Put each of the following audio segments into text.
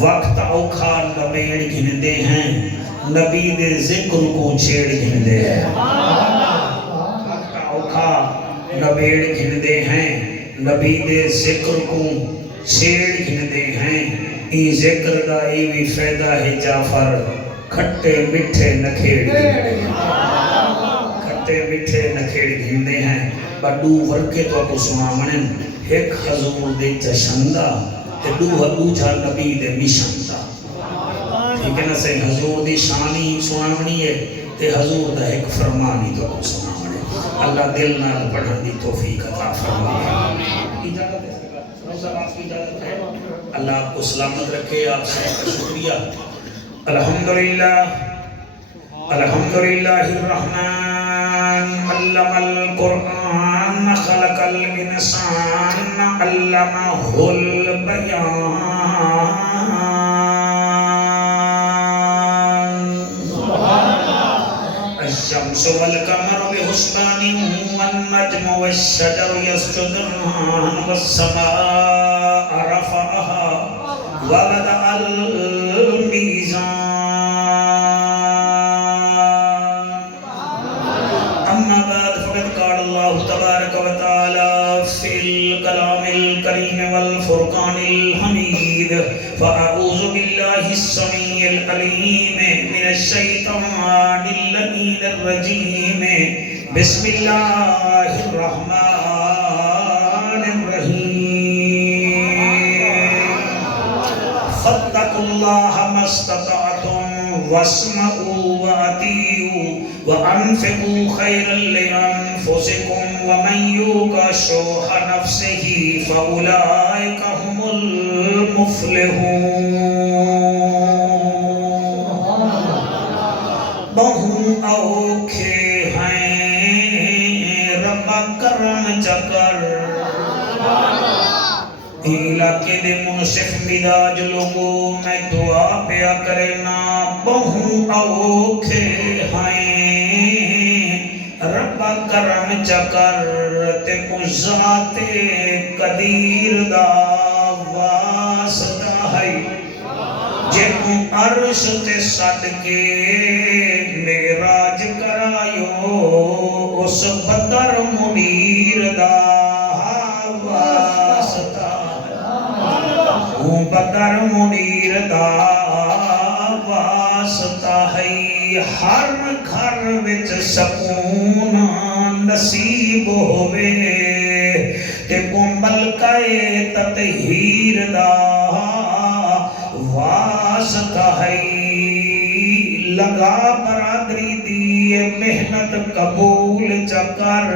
وقت اوکھا نبیڑ گھندے ہیں نبی دے ذکر کو چھیڑ گھندے ہیں وقت اوکھا نبیڑ گھندے ہیں نبی دے ذکر کو چھیڑ گھندے ہیں ای ذکر دا ای بھی فیدہ ہے جعفر کھٹے مٹھے نکھیڑ کھٹے مٹھے نکھیڑ گھندے ہیں بڑو ورکے تو کو سنا منن ایک حضور دے جشندہ تے دو جا نبی دے مشندہ ٹھیک ہے نا صحیح حضور دی شانی سنامنی ہے تے حضور دا ایک فرمانی تو کو سنامنی اللہ دل نال پڑھن دی توفیق عطا فرمائے اجازت ہے اللہ آپ کو سلامت رکھے آپ سے شکریہ الحمدللہ الرحمن علم القرآن خلق الانسان علمہ البیان الشمس والقمر بحسبان والنجم والشجر يسجدان والسماء رفعها ووضع الميزان أما بعد فقد قال الله تبارك وتعالى في الكلام الكريم والفرقان الحميد فأعوذ بالله السميع العليم من الشيطان اللعين الرجيم بسم الله الرحمن الرحيم فاتقوا الله ما استطعتم واسمعوا وأطيعوا وأنفقوا خيرا لأنفسكم ومن يوق شح نفسه فأولئك هم المفلحون بہو اوکھے ہیں رب کرم چکر علاقے دے منصف مزاج لوگوں میں دعا پیا کرنا بہو اوکھے ہیں رب کرم چکر تے ذات قدیر دا واسطہ ہے جے تو عرش تے صدقے معراج کرایو اس بدر منیر دا واسطہ بدر منیر دا واسطہ ہے ہر گھر وچ سکون نصیب ہوئے تے کمبل کائے تطہیر دا واسطہ ہے لگا برادری دی محنت قبول چکر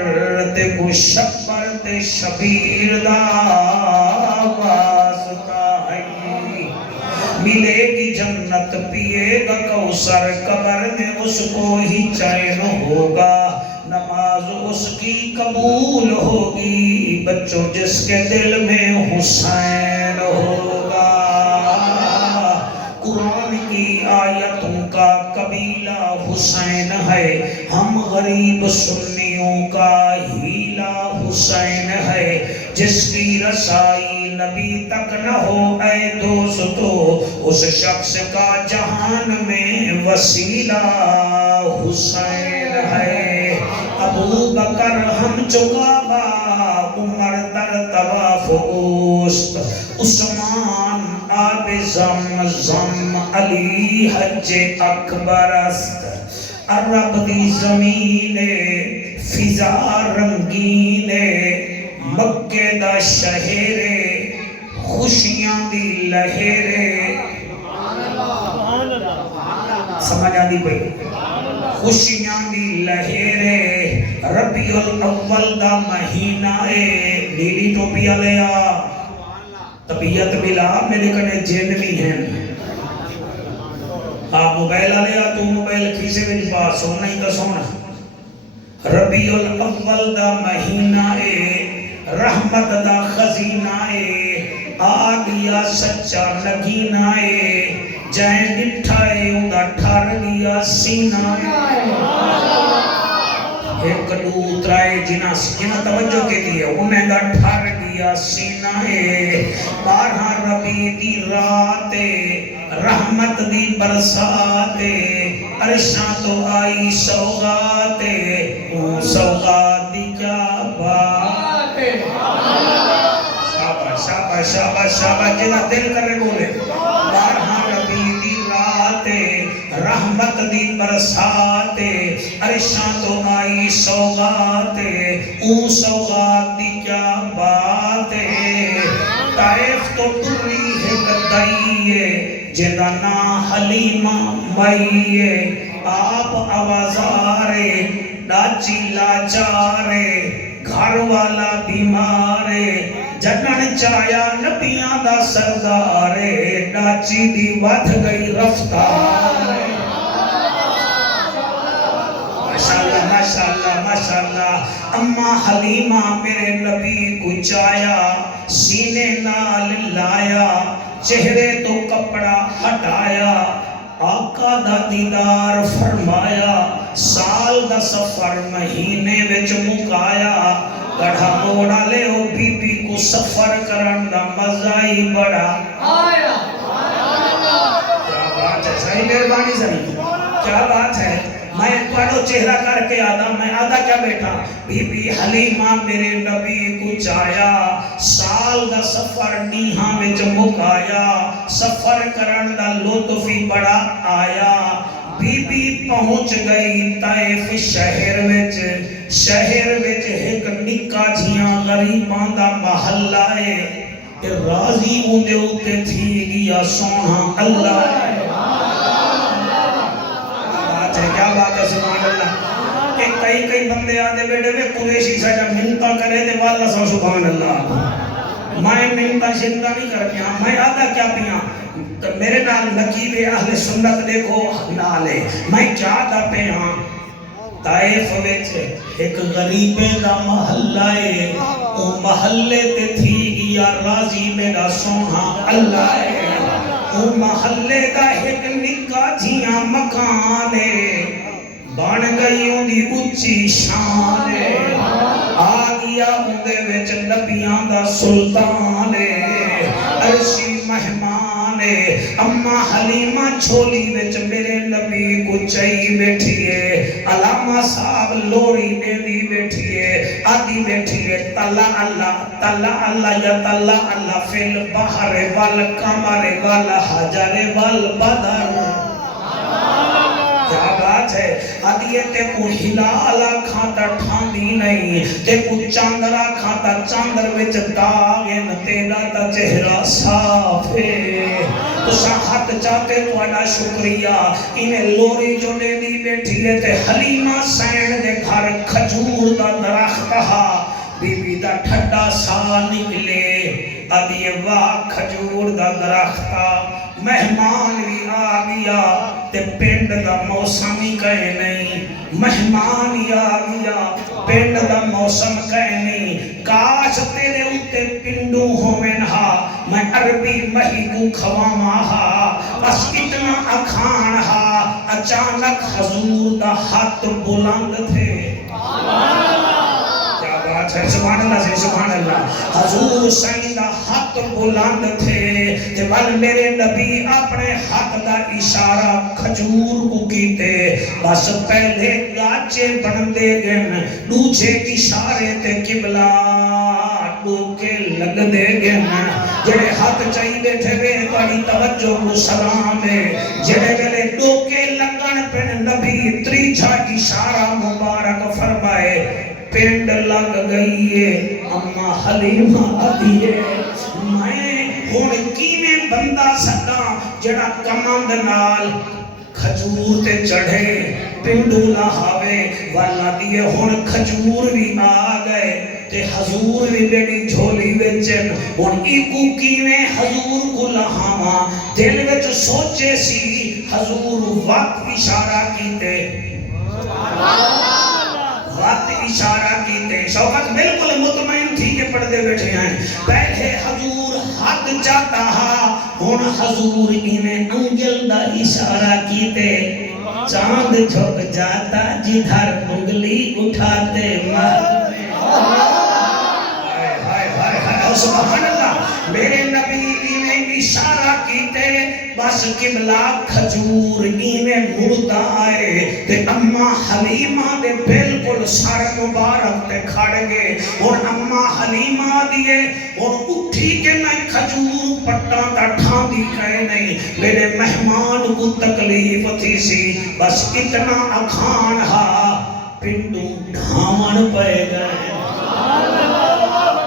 تے کو شبر تے شبیر دا واسطہ ہے ملے گی جنت پیے گا کوثر قبر میں اس کو ہی چین ہوگا نماز اس کی قبول ہوگی بچوں جس کے دل میں حسین ہوگا قرآن کی آیتوں کا قبیلہ حسین ہے ہم غریب سنیوں کا ہیلا حسین ہے جس کی رسائی نبی تک نہ ہو اے دوستو اس شخص کا جہان میں وسیلہ حسین ہے ابو بکر ہم چکابا عمر در طواف اوست عثمان آب زمزم علی حج اکبر است عرب دی زمین فضا رنگین مکہ دا شہر خوشیاں دی لہر سمجھ آدھی بھئی خوشیاں دی لہر ربیع الاول دا مہینہ نیلی ٹوپیاں لیا طبیعت ملا میرے کنے جن بھی ہیں موبائل لیا تو موبائل کھیسے میں پا سونا ہی تو سونا ربیع الاول دا مہینہ رحمت دا خزینہ آگیا سچا نگینہ جائیں ڈٹھائے اندھا ٹھار دیا سینہ ایک دو ترائے جنہ توجہ کے دیئے انہیں دا ٹھار دیا دیا سینہ ہے 12 ربیع دی رات رحمت دی برسات عرشاں تو آئی سوغات سوغات دی کیا بات ہے شاباش شاباش شاباش شاباش جنہ دل کرے بولے 12 ربیع دی رات رحمت دی برسات عرشاں تو آئی سوغات سوغات دی کیا بات ہے طائف تو ٹری ہے گدائیے جدا نا حلیمہ مائیے آپ آوازارے ڈاچی لاچارے گھر والا بیمارے جنن چایا نبیاں دا سردارے ڈاچی دی ودھ گئی رفتارے ماشاءاللہ ماشاءاللہ ماشاءاللہ اماں حلیمہ میرے نبی کو چایا سینے نال لایا چہرے تو کپڑا ہٹایا آقا دا دیدار فرمایا سال دا سفر مہینے وچ مکایا گڑھا موڑا لے او بی بی کو سفر کرن دا مزہ ہی بڑا آیا کیا بات ہے صحیح مہربانی صحیح کیا بات ہے میں پڑھو چہرہ کر کے آدھا میں آدھا کیا بیٹھا بی بی حلیمہ میرے نبی کو چایا سال دا سفر نیہاں وچ مکایا سفر کرن دا لطفی بڑا آیا بی بی پہنچ گئی طائف شہر وچ ایک نکا جھیاں غریباں دا محلہ ہے کہ راضی اندے اتے تھی گیا سونا اللہ ہے کیا بات ہے سبحان اللہ کہ کئی بندے آدھے بیٹے میں قریشی سجا منتا کرے دے والا سا سبحان اللہ میں منتا شنتا نہیں کر پیا میں آدھا کیا پیا تو میرے نال نقیب اہل سنت دیکھو نالے میں کیا دا پیا طائف وچ ایک غریبے دا محلہ ہے او محلے تے تھی گیا راضی میرا سونا اللہ ہے او محلے دا ایک نکا جھیاں مکانے بان گئی اندی اچھی شانے آگیا اندے وچ نبیاں دا سلطانے عرشی مہمانے اماں حلیمہ چھولی وچ میرے نبی کو چائی بیٹھئے علامہ صاحب لوری نے دی بیٹھئے آدھی بیٹھئے تلا اللہ یا تلا اللہ فی البحر والقمر والحجر والبدر کیا بات ہے آدھیے تے کو ہلالا کھاتا ٹھاندی نہیں تے کو چاندرا کھاتا چاندر وچ داغن تیرا تا چہرہ صاف ہے تو ساحت چاہتے تو اڈا شکریہ انہیں لوری جو نے دی بیٹھی ہے تے حلیمہ سین دے گھر کھجور دا درخت ہا بی بی دا ٹھڈا سا نکلے آدھیے واہ کھجور دا درختہ مہمان بھی آ گیا تے پینڈ دا موسم ہی کہے نہیں مہمان ہی آ گیا پینڈ دا موسم کہے نہیں کاش تیرے اتے پنڈوں ہوئن ہا میں عربی مہی کو کھواما ہا بس اتنا اکھان ہا اچانک حضور دا ہاتھ بلند تھے سبحان اللہ سے سبحان اللہ حضور سائیں دا ہاتھ بلند تھے تے ول میرے نبی اپنے ہاتھ دا اشارہ کھجور کو کیتے بس پہلے گاچے بندے گن دوجے اشارے تے قبلہ ڈوکے لگ دے گن جڑے ہاتھ چاہی بیٹھے وے بڑی توجہ کو سلام ہے جڑے گلے ڈوکے لگن پہ نبی تریجا اشارہ مبارک فرمائے پینڈ لگ گئی ہے اماں حلیمہ آدھیے میں ہون کینے بندہ سکا جڑا کماند نال کھجور تے چڑھے پینڈو لہاوے والا دیئے ہون کھجور بھی آ گئے تے حضور بھی بیڑی جھولی وچن ہون ایکو کینے حضور کو لہاما دل وچ سوچے سی حضور وقت اشارہ کیتے وقت اشارہ کیتے شوقت بالکل مطمئن تھی کہ پردے بیٹھے ہیں پہلے حضور حد چاہتا ہا ہون حضور انہیں انگل دا اشارہ کیتے چاند جھک جاتا جدھر انگلی اٹھاتے مر سبحان اللہ میرے نبی نے اشارہ کیتے بس قبلہ کھجور ایویں مڑدا آئے تے اماں حلیمہ دے بالکل سر مبارک تے کھڑ گئے اور اماں حلیمہ دیے اور اٹھی کے نہیں کھجور پٹا دا ٹھاندی کہے نہیں میرے مہمان کو تکلیف تھی سی بس اتنا اکھان ہا پنڈو ڈھاون پہ گئے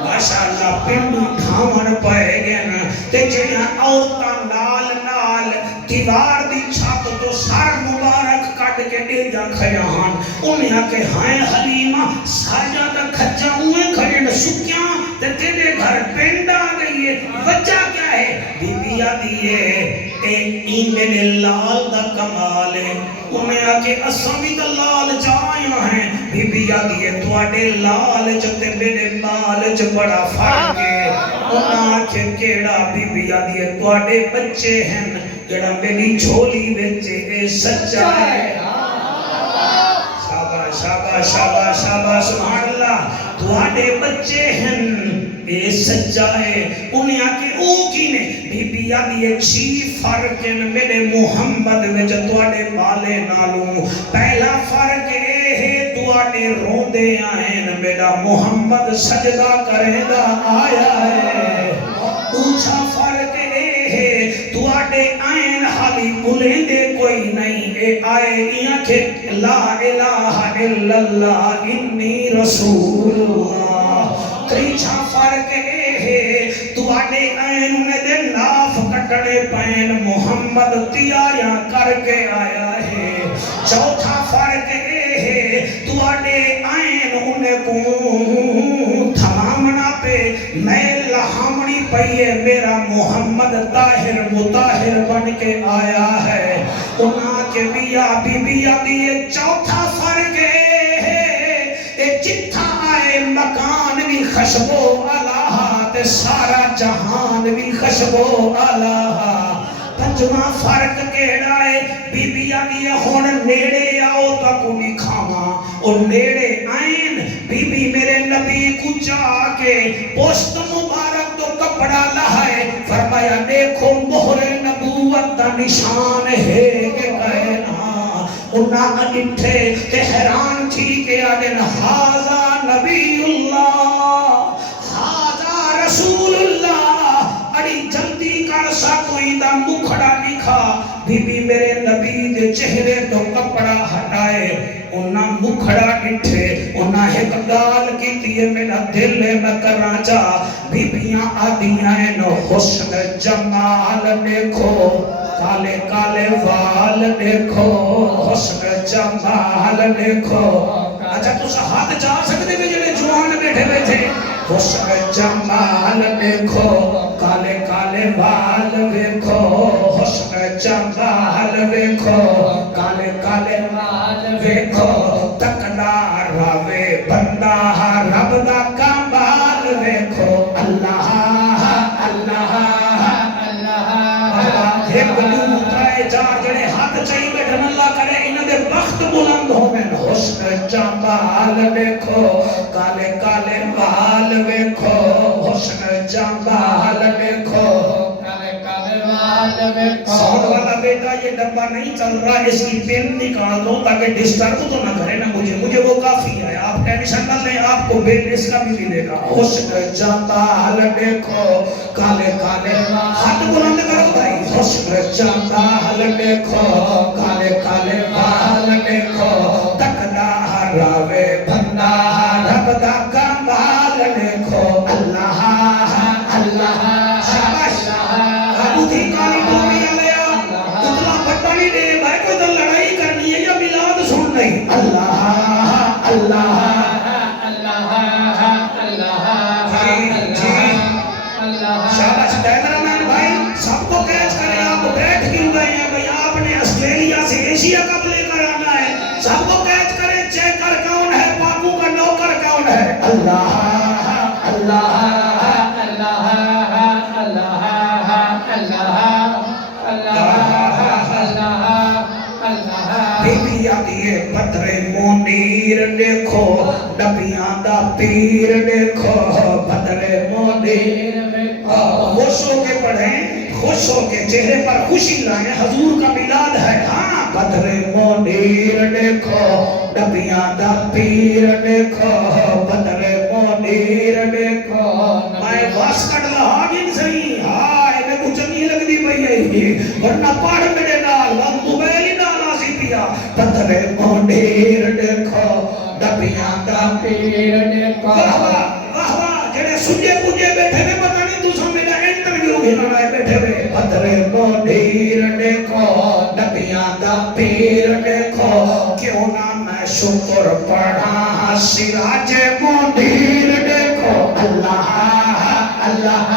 ماشاءاللہ پنڈو ڈھاون پہ گئے نا تے جہاں عورتاں نال نال دیوار دی چھت تو سر مبارک کٹ کے دے جا کھیاں انہیں کہ ہائیں حلیمہ ساجا دا کھجا ہوئے کھڑے نہ سکیاں تے تیرے گھر پنڈ آ گئی ہے وجہ کیا ہے بی بی آدھی ہے میرے لال دا کمال ہے انہیں کہ اساں بھی دا لال جایا ہیں بی بی آدھی ہے تواڈے لال چتے میرے بال چ بڑا فرق ہے انہیں کہ کیڑا بی بی آدھی ہے تواڈے بچے ہیں جڑا میری جھولی وچ اے سچا ہے شاباش شاباش شاباش شاباش سبحان اللہ تواڈے بچے ہیں اے سچا ہے انہیں آکے او کی نے بی بی آدھی ہے چھی فرق ہے میرے محمد وچ تواڈے بالے نالوں پہلا فرق اے ہے تواڈے روندے آئیں میرا محمد سجدہ کرے دا آیا ہے دوسرا فرق اے ہے تواڈے آئین حالی بلیں دے کوئی نہیں اے آئے یہاں کہ لا الہ الا اللہ انی رسول اللہ تریچا فرق اے ہے تواڈے آئین میں دے ناف کٹڑے پین محمد تیاریاں کر کے آیا ہے چوتھا فرق اے ہے تواڈے آئین انہیں کو تھمامنا پہ میں لہامنی پئیے میرا محمد طاہر مطاہر بن کے آیا ہے انہاں کے بیا بی بیا دیئے چوتھا فرق ہے اے جتھا آئے مکان بھی خشبو اللہ تے سارا جہان بھی خشبو اللہ پنجواں فرق کیڑا ہے بی بی آدھی ہون نیڑے آؤ تا کو نہیں کھاواں اور نیڑے آئین بی بی میرے نبی کو جا کے پوشت مبارک تو کپڑا لہائے فرمایا دیکھو مہر نبوت دا نشان ہے کہ کہنا انہاں اٹھے کہ حیران تھی کہ آدن حاضا نبی اللہ حاضا رسول اللہ اڑی جلدی کر سا کوئی دا مکھڑا لکھا بی بی میرے نبی دے چہرے تو کپڑا ہٹائے انہاں مکھڑا اٹھے انہاں ایک گال کی دیئے میرا دل میں کرنا چا بی بیاں آدیاں نو حسن جمال دیکھو کالے کالے وال دیکھو حسن جمال دیکھو اچھا تو ہاتھ چاہ سکتے بھی جنہیں جوان بیٹھے بیٹھے حسن جمال دیکھو کالے کالے وال دیکھو حسن جمال دیکھو کالے کالے وال دیکھو تکنا راوے بندہ رب دا کمال دیکھو اللہ اللہ اللہ ایک دو ترائے چار جڑے ہاتھ چاہی بیٹھن اللہ کرے انہوں دے وقت بلند ہو میں حسن جمال دیکھو کالے کالے وال دیکھو حسن جمال دیکھو کالے کالے وال دیکھو ساؤنڈ والا بیٹا یہ ڈبہ نہیں چل رہا اس کی پین نکال دو تاکہ ڈسٹرب تو نہ کرے نا مجھے وہ کافی ہے آپ ٹینشن نہ لیں آپ کو بیٹ اس کا بھی ملے گا حسن جمال دیکھو کالے کالے ہاتھ بلند کرو بھائی حسن جمال دیکھو کالے کالے وال دیکھو تکنا راوے بندہ رب دا کمال دیکھو اللہ اللہ شاباش ابو تھی کالی ٹوپی آلیا اتنا پتہ نہیں دے بھائی کوئی تو لڑائی کرنی ہے یا میلاد سن نہیں اللہ اللہ شاباش کیمرامین بھائی سب کو کیچ کریں آپ بیٹھ کیوں گئے ہیں بھئی آپ نے آسٹریلیا سے ایشیا کپ لے کر آنا ہے سب کو کیچ کریں چیکر کون ہے پاپو کا نوکر کون ہے اللہ اللہ اللہ اللہ اللہ اللہ بی بی دیے بدر منیر دیکھو نبیاں دا پیر دیکھو بدر منیر خوش ہو کے پڑھیں خوش ہو کے چہرے پر خوشی لائیں حضور کا میلاد ہے ہاں بدر منیر دیکھو نبیاں دا پیر دیکھو بدر منیر دیکھو میں واس کٹ لہا جن سہی ہائے میں کو چنگی لگ دی بھئی ہے ورنہ پاڑھ میرے نال وہاں موبائل ہی نالا سی پیا بدر منیر دیکھو نبیاں دا پیر دیکھو واہ واہ جنہیں سنجے پوجے بیٹھے میں پتہ نہیں تو سامنے انٹرویو بھی نہ آئے بیٹھے ہوئے بدر منیر دیکھو نبیاں دا پیر دیکھو کیوں نہ میں شکر پڑھا سراج منیر دیکھو اللہ اللہ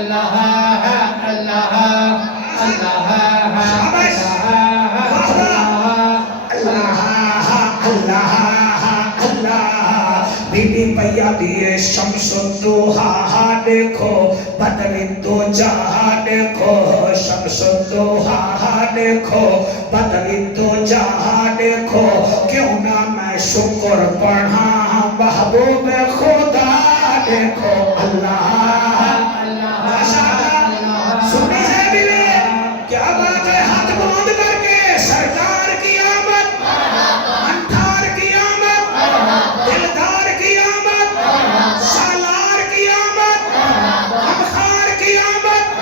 اللہ اللہ بی بی پیا دیے شمس الدوحا دیکھو بدر الدجا دیکھو شمس الدوحا دیکھو بدر الدجا دیکھو کیوں نہ میں شکر پڑھا محبوب خدا دیکھو اللہ سنی سے بھی کیا بات ہے ہاتھ بلند کر کے سرکار کی آمد انٹھار کی آمد دلدار کی آمد سالار کی آمد امخار کی آمد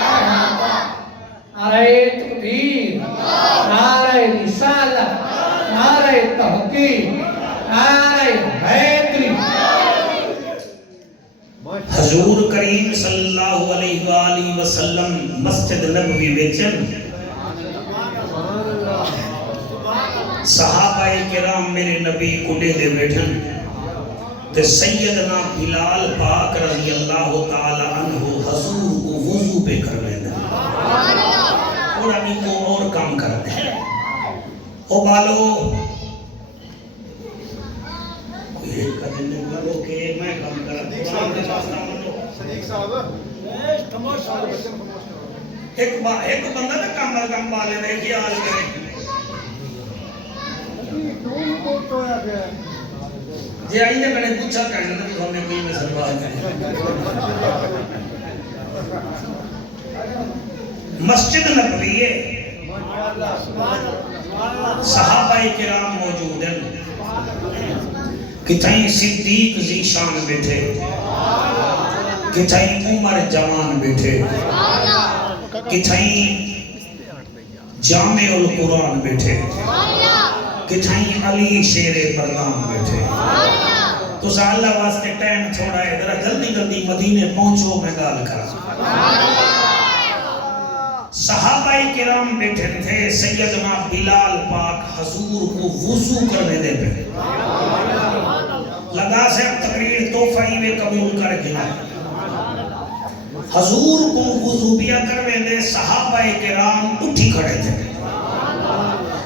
نعرہ تکبیر نعرہ رسالت نعرہ تحقیق نعرہ حیدری حضور کریم صلی اللہ علیہ وآلہ وسلم مسجد نبوی ویچن صحابہ کرام میرے نبی کڈے دے بیٹھن تے سیدنا بلال پاک رضی اللہ تعالی عنہ حضور کو وضو پہ کر لیں اور ابھی کو اور کام کر دیں او بالو کوئی ایک قدم میں بالو کہ میں کام کر ایک بندہ نا کام بالے دے کیا آج کرے جی آئیے میں نے پوچھا کہنے لگا تو ہمیں کوئی میں سرباہ کریں مسجد نبوی ہے صحابہ کرام موجود ہیں کتھائیں صدیق ذیشان بیٹھے کتھائیں عمر جوان بیٹھے کتھائیں جامع القرآن بیٹھے کتھائیں علی شیر پردان بیٹھے تو اللہ واسطے ٹائم چھوڑا ہے ذرا جلدی جلدی مدینے پہنچو میں گال کرا صحابہ کرام بیٹھے تھے سیدنا بلال پاک حضور کو وضو کرنے دے پہ لگا سے اب تقریر توفائی میں قبول کر گنا حضور کو وضو بیا کرنے دے صحابہ کرام اٹھی کھڑے تھے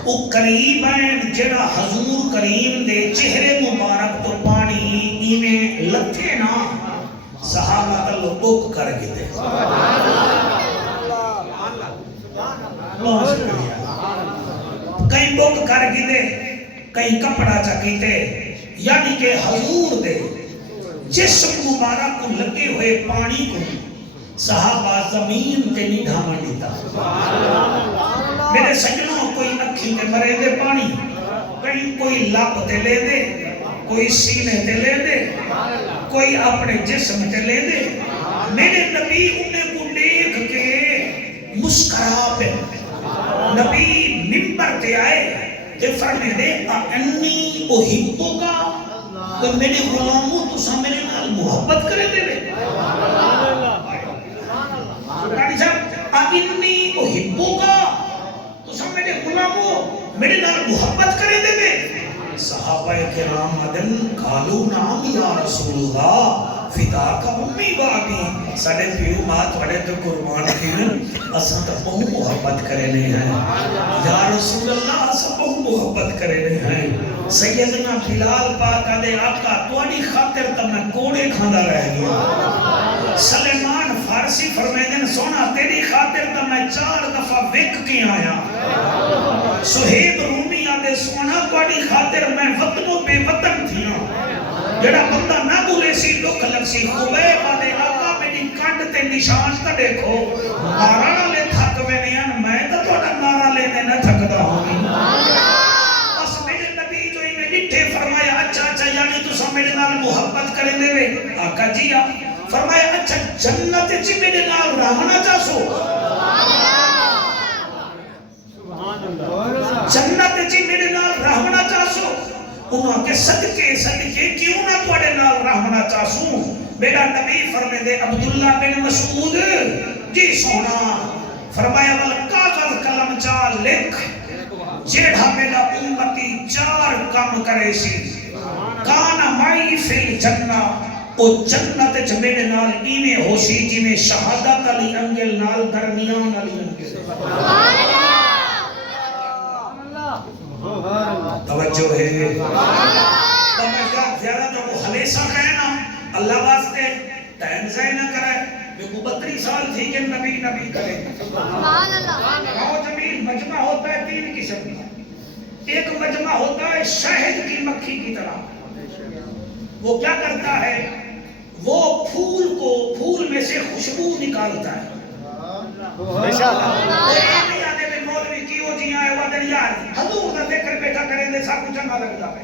وہ قریب ہیں جڑا حضور کریم دے چہرے مبارک تو پانی ایمیں لکھے نا صحابہ کا لوگ کر گئے کئی بک کر گئے کئی کپڑا چکیتے یعنی کہ حضور دے جسم مبارک کو لگے ہوئے پانی کو صحابہ زمین تے نہیں ڈھاما دیتا میرے سجنوں کوئی اکھی تے مرے دے پانی کہیں کوئی لب تے لے دے کوئی سینے تے لے دے کوئی اپنے جسم تے لے دے میرے نبی انہیں کو دیکھ کے مسکرا پہ نبی ممبر تے آئے تے فرمے دے انی احبو کا کہ میرے غلاموں تو سا میرے نال محبت کرے دے لے سلطانی صاحب انی احبو کا تو سا میرے غلاموں میرے نال محبت کرے دے لے صحابہ کرام ادن قالو نام یا رسول اللہ فدا کا امی بابی ساڑے پیو مات وڑے تو قربان کیوں اساں تو بہت محبت کرنے ہیں یا رسول اللہ اساں بہت محبت کرنے ہیں سیدنا بلال پاک دے آقا توڑی خاطر تو میں کوڑے کھاندہ رہ گیا سلیمان فارسی فرمیدن سونا تیری خاطر تو میں 4 دفعہ وک کے آیا سہیب رومی آدھے سونا تواڈی خاطر میں وطنوں بے وطن تھیاں جڑا بندہ نہ بھولے سی لکھ لگ سی خبیب دے آقا میری کنڈ تے نشان تے دیکھو نعرہ لے تھک وینیاں میں تے تہاڈا نعرہ لینے نہ تھکدا ہوں اس میرے نبی جو میں ڈٹھے فرمایا اچھا یعنی تساں میرے نال محبت کریں دے وے آقا جی فرمایا اچھا جنت وچ میرے نال رہنا چاہو جنت وچ میرے نال رہنا چاہو انہاں کے صدقے کیوں نہ تواڈے نال رہنا چاہوں میرا نبی فرمے دے عبداللہ بن مسعود جی سونا فرمایا ول کاغذ قلم چال لکھ جیڑا میرا امتی 4 کام کرے سی کانا مائی فی الجنہ او جنت وچ میرے نال ایویں ہوسی جویں شہادت علی انگل نال درمیان علی انگل سبحان اللہ توجہ ہے زیادہ تو وہ ہمیشہ کہنا اللہ واسطے ٹائم ضائع نہ کرے میں کو 32 سال تھی کہ نبی کرے سبحان اللہ گاؤں زمین مجمع ہوتا ہے 3 قسم کا ایک مجمع ہوتا ہے شہد کی مکھی کی طرح وہ کیا کرتا ہے وہ پھول میں سے خوشبو نکالتا ہے حضور کا ذکر بیٹھا کریں دے سا کچھ نہ لگتا ہے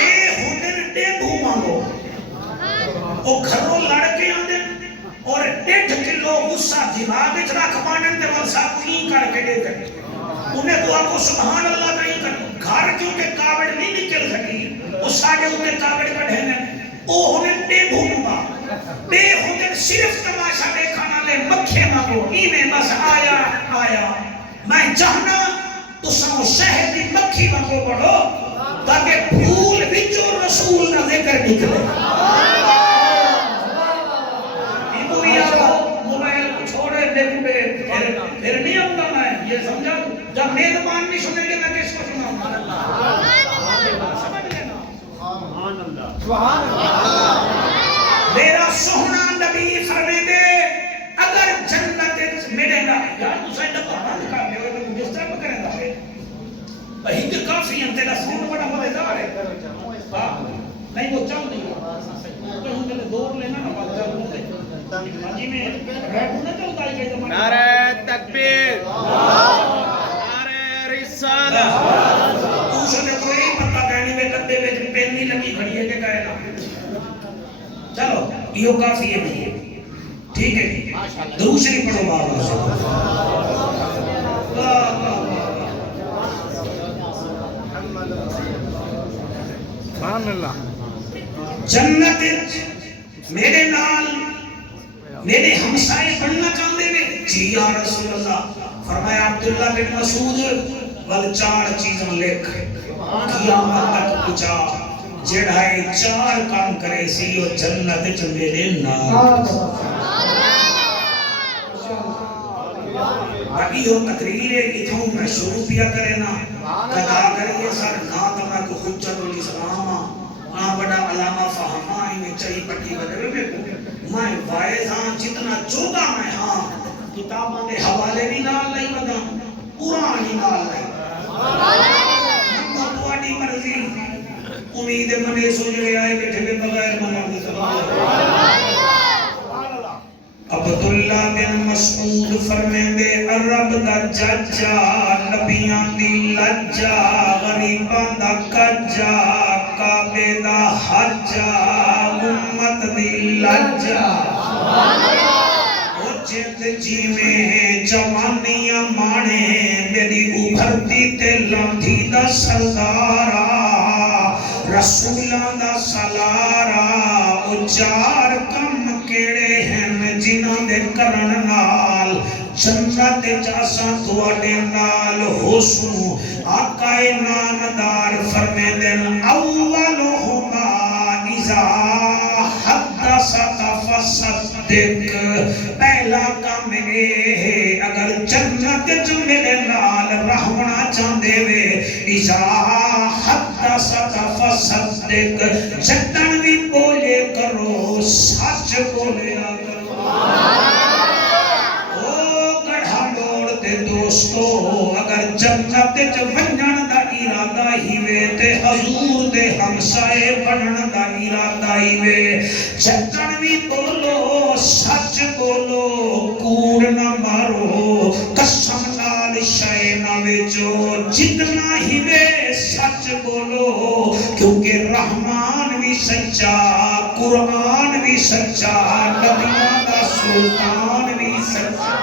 اے ہوندن ڈیبو مانگو او گھروں لڑکے آندے اور 1.5 کلو غصہ دماغ وچ رکھ پانن تے ول سا کہیں کر کے دے دے انہیں دعا کو سبحان اللہ نہیں کرو گھر کیونکہ کاوڑ نہیں نکل سکی وہ ساڑھے انہیں کاوڑ کڑھے نے او ہوندن ڈیبو بے ہوندن صرف تماشا دیکھانا لے مکھے مانگو ایویں بس آیا میں چاہنا تو سمو شہد کی مکھی مانگو پڑھو تاکہ پھول وچوں رسول نہ ذکر نکلے موبائل کو چھوڑے دیکھو پھر نہیں آؤں گا میں یہ سمجھا جب میزبان نہیں سنیں گے میں کس کو سناؤں سمجھ لینا سبحان اللہ میرا سونا نبی فرمے دے اگر جنت میرے نا یار تو سائیں ڈبا بند کر لے وہ جس طرح پکڑے دا ہے بھائی کہ کافی ہیں تیرا سون بڑا مزیدار ہے نہیں وہ چل نہیں تو ہم نے دور لینا نہ بات چل جی میں ریڈو نہ چلتا ہے کہ زمانہ نعرہ تکبیر نعرہ رسالہ تو سے کوئی پتہ کہنی میں کتے وچ پین نہیں لگی کھڑی ہے کہ کہے نا چلو یہ کافی ہے بھئی ٹھیک ہے درود شریف پڑھو بابا سبحان اللہ جنت میرے نال میرے ہمسائے بننا چاہتے ہیں جی یا رسول اللہ فرمایا عبداللہ بن مسعود ول 4 چیزیں لکھ قیامت تک پہنچا جڑائے 4 کام کرے سی اور جنت وچ میرے نال باقی یہ تقریر ہے اتھوں میں شروع پیا کرے نا قضا کریے سر نا تو میں کو حجت الاسلام نا بڑا علامہ فہمہ میں چاہی پٹی بدلے میں وائز ہاں جتنا چوگا میں ہاں کتابوں کے حوالے بھی نال نہیں بدا قرآن ہی نال نہیں تواڈی مرضی امید منے سوجے آئے بیٹھے بے بغیر منانے سبحان عبداللہ بن مسعود فرمیندے عرب دا چچا نبیاں دی لجا غریباں دا کجا کعبے دا حجا امت دی لجا او جند جی میں جوانیاں مانے میری ابھرتی تے لاندھی دا سردارا رسولاں دا سلارا او 4 کم کیڑے ہیں جنہاں دے کرن نال جنت جاساں تواڈے نال ہوسوں آقا نامدار فرمیندن اولہما اذا حدث فصدق پہلا کام ہے اگر جنت وچ میرے نال رہنا چاہندے وے اذا حدث فصدق جتن بھی بولے کرو سچ بولیا کرو او گڑھا موڑ دے دوستو اگر جنت وچ ونجن دا ہی وے تے حضور دے ہمسائے بنن دا ارادہ ہی وے جھکن بھی بولو سچ بولو کوڑ نہ مارو قسم نال شے نہ ویچو جتنا ہی وے سچ بولو کیونکہ رحمان بھی سچا قرآن بھی سچا نبیوں دا سلطان بھی سچا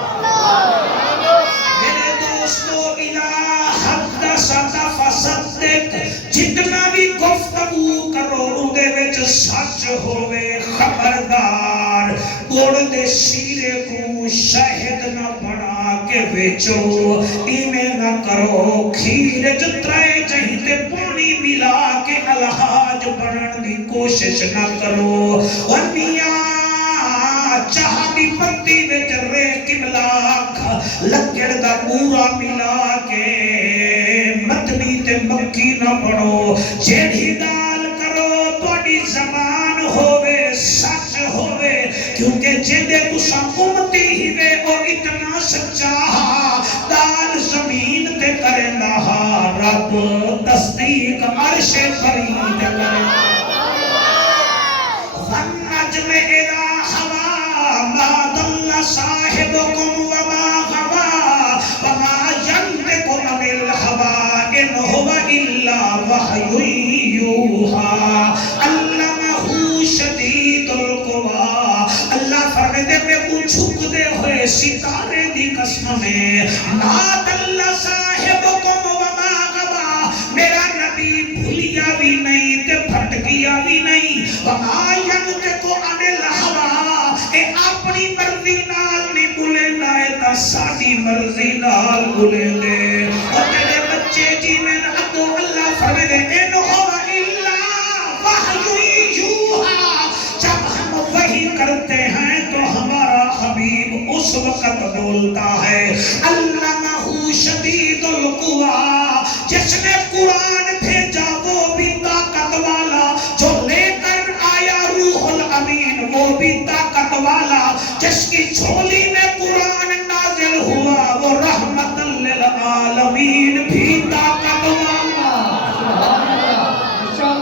میرے دوستو اذا حدثت فصدق جتنا بھی گفتگو کرو اندے وچ سچ ہوئے خبردار گڑ دے شیرے کو شہد نہ بنا کے بیچو ایمیں نہ کرو کھیر جترائے چاہیتے پانی ملا کے الہاج بنن دی کوشش نہ کرو ورنیاں چاہ دی پتی وچ رے کملاک لکڑ دا پورا ملا کے متنی تے مکی نہ بڑھو جیڑی گال کرو توڑی زبان ہوئے سچ ہوئے کیونکہ جیدے تسا امتی ہی وے او اتنا سچا دال زمین تے کرنا رب تصدیق عرش فرید کرنا والنجم اذا ہوا ما ضل صاحبكم وما غوا وما ينطق عن الهوى ان هو الا وحي يوحى علمه شدید القوى اللہ فرماتے میں کو جھک دے ہوئے ستارے دی قسم میں ما ضل صاحبكم وما غوا میرا نبی بھولیا بھی نہیں تے پھٹکیا بھی نہیں وما ينطق عن الهوى اے اپنی مرضی نال نہیں بولے نائے تا ساڑی مرضی نال بولے دے اور تیرے بچے جی میں اتو اللہ فرمے دے ان ہوا الا وحی یوحا جب ہم وحی کرتے ہیں تو ہمارا حبیب اس وقت بولتا ہے علمہ شدید القوى جس نے قرآن بھیجا وہ بھی طاقت والا جو لے کر آیا روح الامین وہ بھی طاقت والا جس کی جھولی میں قرآن نازل ہوا وہ رحمت للعالمین بھی طاقت والا کیا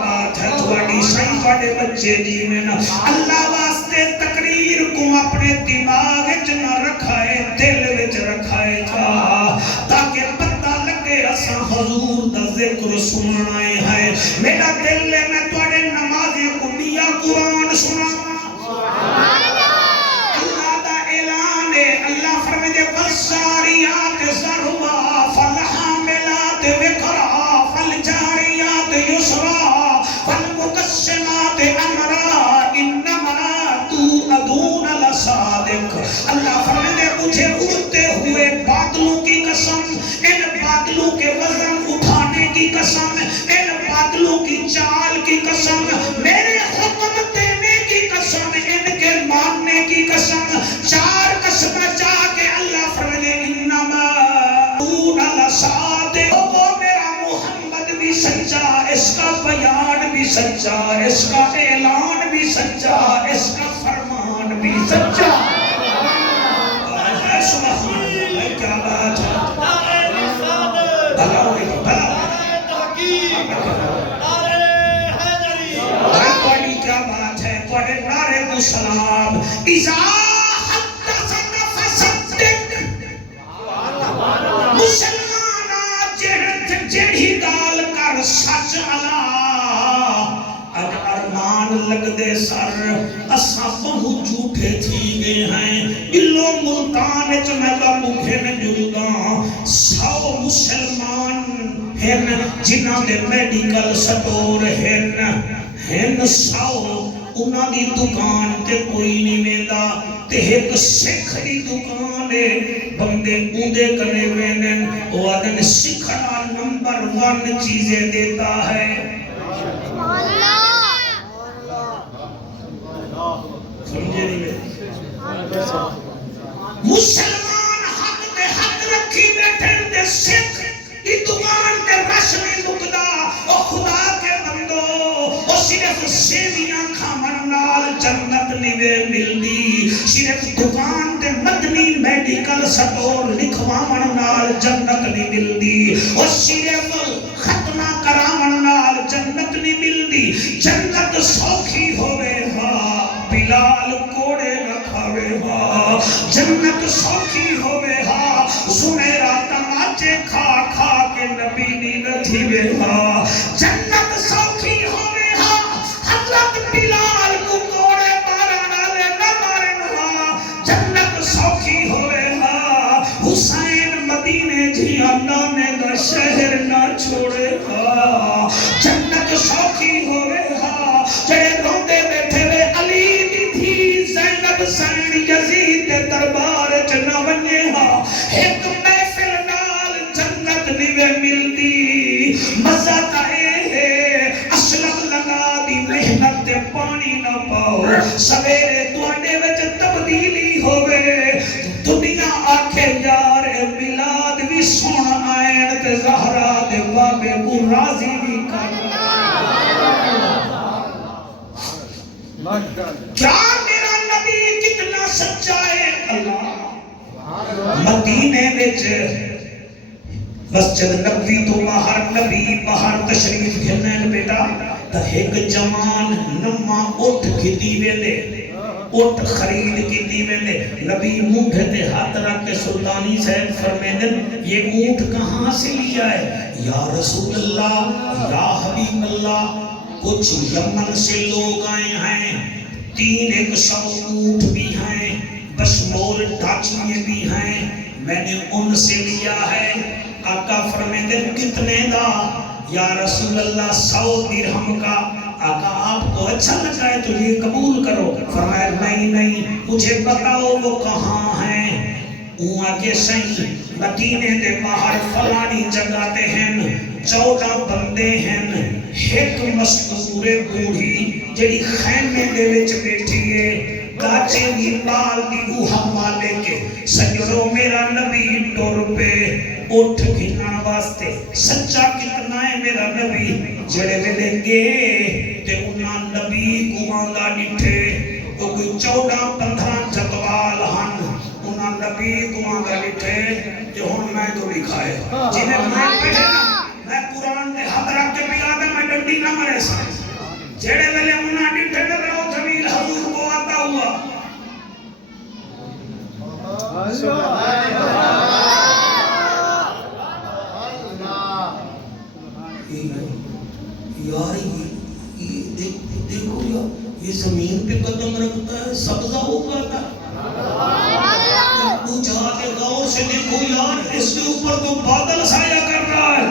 بات ہے تھوڑی صحیح بڑے بچے جی میں نا اللہ واسطے تقریر کو اپنے دماغ وچ نہ رکھائے دل وچ رکھائے تھا تاکہ پتہ لگے اساں حضور دا ذکر سننا ہے میرا دل ہے میں تھوڑے نمازی کو میاں قرآن سنا اللہ دا اعلان ہے اللہ فرمائے والساریات ذروا فالحاملات وقرا فالجاریات یسرا فالمقسمات امرا انما توعدون لصادق اللہ فرمائے مجھے اڑتے ہوئے بادلوں کی قسم ان بادلوں کے وزن اٹھانے کی قسم ان بادلوں کی چال کی قسم میرے حکم دینے کی قسم ان کے ماننے کی قسم چار قسم چاہ کے اللہ فرمائے انما توعدون لصادق وہ میرا محمد بھی سچا اس کا بیان بھی سچا اس کا اعلان بھی سچا اس کا فرمان بھی سچا سبحان اللہ کیا بات ہے بھلا ہوئے بھلا کوئی کیا بات ہے کوئی نعرے کو سلام اذا حدثت فصدق مسلمانہ جیڑی گال کر سچ اللہ اگر ارمان لگ دے سر اساں بہت جھوٹے تھی گئے ہیں بلو ملتان چنگا مکھے میں جلداں 100 مسلمان ہیں جنہاں دے میڈیکل سٹور ہیں 100 انہاں دی دکان تے کوئی نہیں ویندا تے ایک سکھ دی دکان ہے بندے اودے کرے وینن او آدن سکھڑا نمبر 1 چیزیں دیتا ہے سمجھے نہیں میں مسلمان حق تے حق رکھی بیٹھے دے سکھ کی دکان تے رش نہیں لکدا او خدا کے بندو او صرف سیویاں کھامن نال جنت نہیں ملدی صرف دکان تے مدنی میڈیکل سٹور لکھواون نال جنت نہیں ملدی او صرف ختم دیوے ہاں جنت سوکھی ہوئے ہاں حضرت بلال کو کوڑے مارنا لے نہ مارن ہاں جنت سوکھی ہوئے ہاں حسین مدینے جھیا نانے دا شہر نہ چھوڑے ہاں جنت سوکھی ہوئے ہاں جڑے روندے بیٹھے وے علی دی تھی زینب سین یزید دے دربار چ نہ ونجے ہاں ایک محفل نال جنت نیوے ملدی مزہ تائے ہے اسلم لگا دی محنت تے پانی نہ پاؤ سویرے تواڈے وچ تبدیلی ہوے دنیا آکھے یار میلاد بھی سونا آئین تے زہرا دے بابے کو راضی بھی کر کیا میرا نبی کتنا سچا ہے اللہ مدینے وچ مسجد نبوی تو باہر نبی باہر تشریف گھنن بیٹا تا ایک جوان نما اٹھ کھتی ویندے اٹھ خرید کیتی ویندے نبی مونڈھے تے ہاتھ رکھ کے سلطانی صاحب فرمیندن یہ اونٹ کہاں سے لیا ہے یا رسول اللہ یا حبیب اللہ کچھ یمن سے لوگ آئے ہیں 300 اونٹ بھی ہیں بشمول ڈھاچیے بھی ہیں میں نے ان سے لیا ہے آقا فرمیندے کتنے دا یا رسول اللہ 100 درہم کا آقا آپ کو اچھا لگا ہے تو یہ قبول کرو فرمایا نہیں مجھے بتاؤ وہ کہاں ہیں آگے صحیح مدینے دے باہر فلانی جگہ تے ہیں 14 بندے ہیں ایک مستور بوڑھی جڑی خیمے دے وچ بیٹھی ہے کاچے دی بال دی وہ حوالے کے سجڑوں میرا نبی ٹر پہ اٹھ گھنن واسطے سچا کتنا ہے میرا نبی جڑے ویلے گے تے انہاں نبی کو آندا ڈٹھے وہ کوئی 14-15 جتوال ہن انہاں نبی کو آندا ڈٹھے کہ ہن میں تو لکھائے جنہیں میں پڑھے میں قرآن دے حد رکھ کے بھی آدھا میں ڈنڈی نہ مرے سا جڑے ویلے انہاں ڈٹھے نظر آؤ جمیل حضور کو آتا ہوا یار دیکھو یہ زمین پہ قدم رکھتا ہے سبزہ ہوگا تھا تو جہاں کے غور سے دیکھو یار اس کے اوپر تو بادل سایہ کر رہا ہے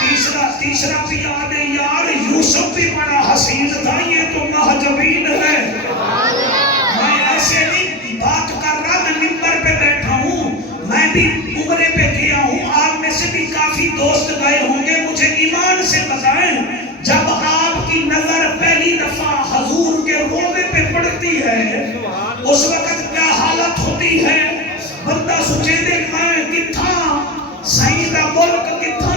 تیسرا بھی یاد ہے یار یوسف بھی بڑا حسین تھا یہ تو محجبین ہے میں ایسے نہیں بات کر رہا میں ممبر پہ بیٹھا ہوں میں بھی عمرے پہ گیا ہوں آپ میں سے بھی کافی دوست گئے ہوں گے مجھے ایمان سے بتائیں جب آپ کی نظر پہلی دفعہ حضور کے روضے پہ پڑتی ہے اس وقت کیا حالت ہوتی ہے بندہ سوچے دے میں کتھا سیدہ ملک کتھا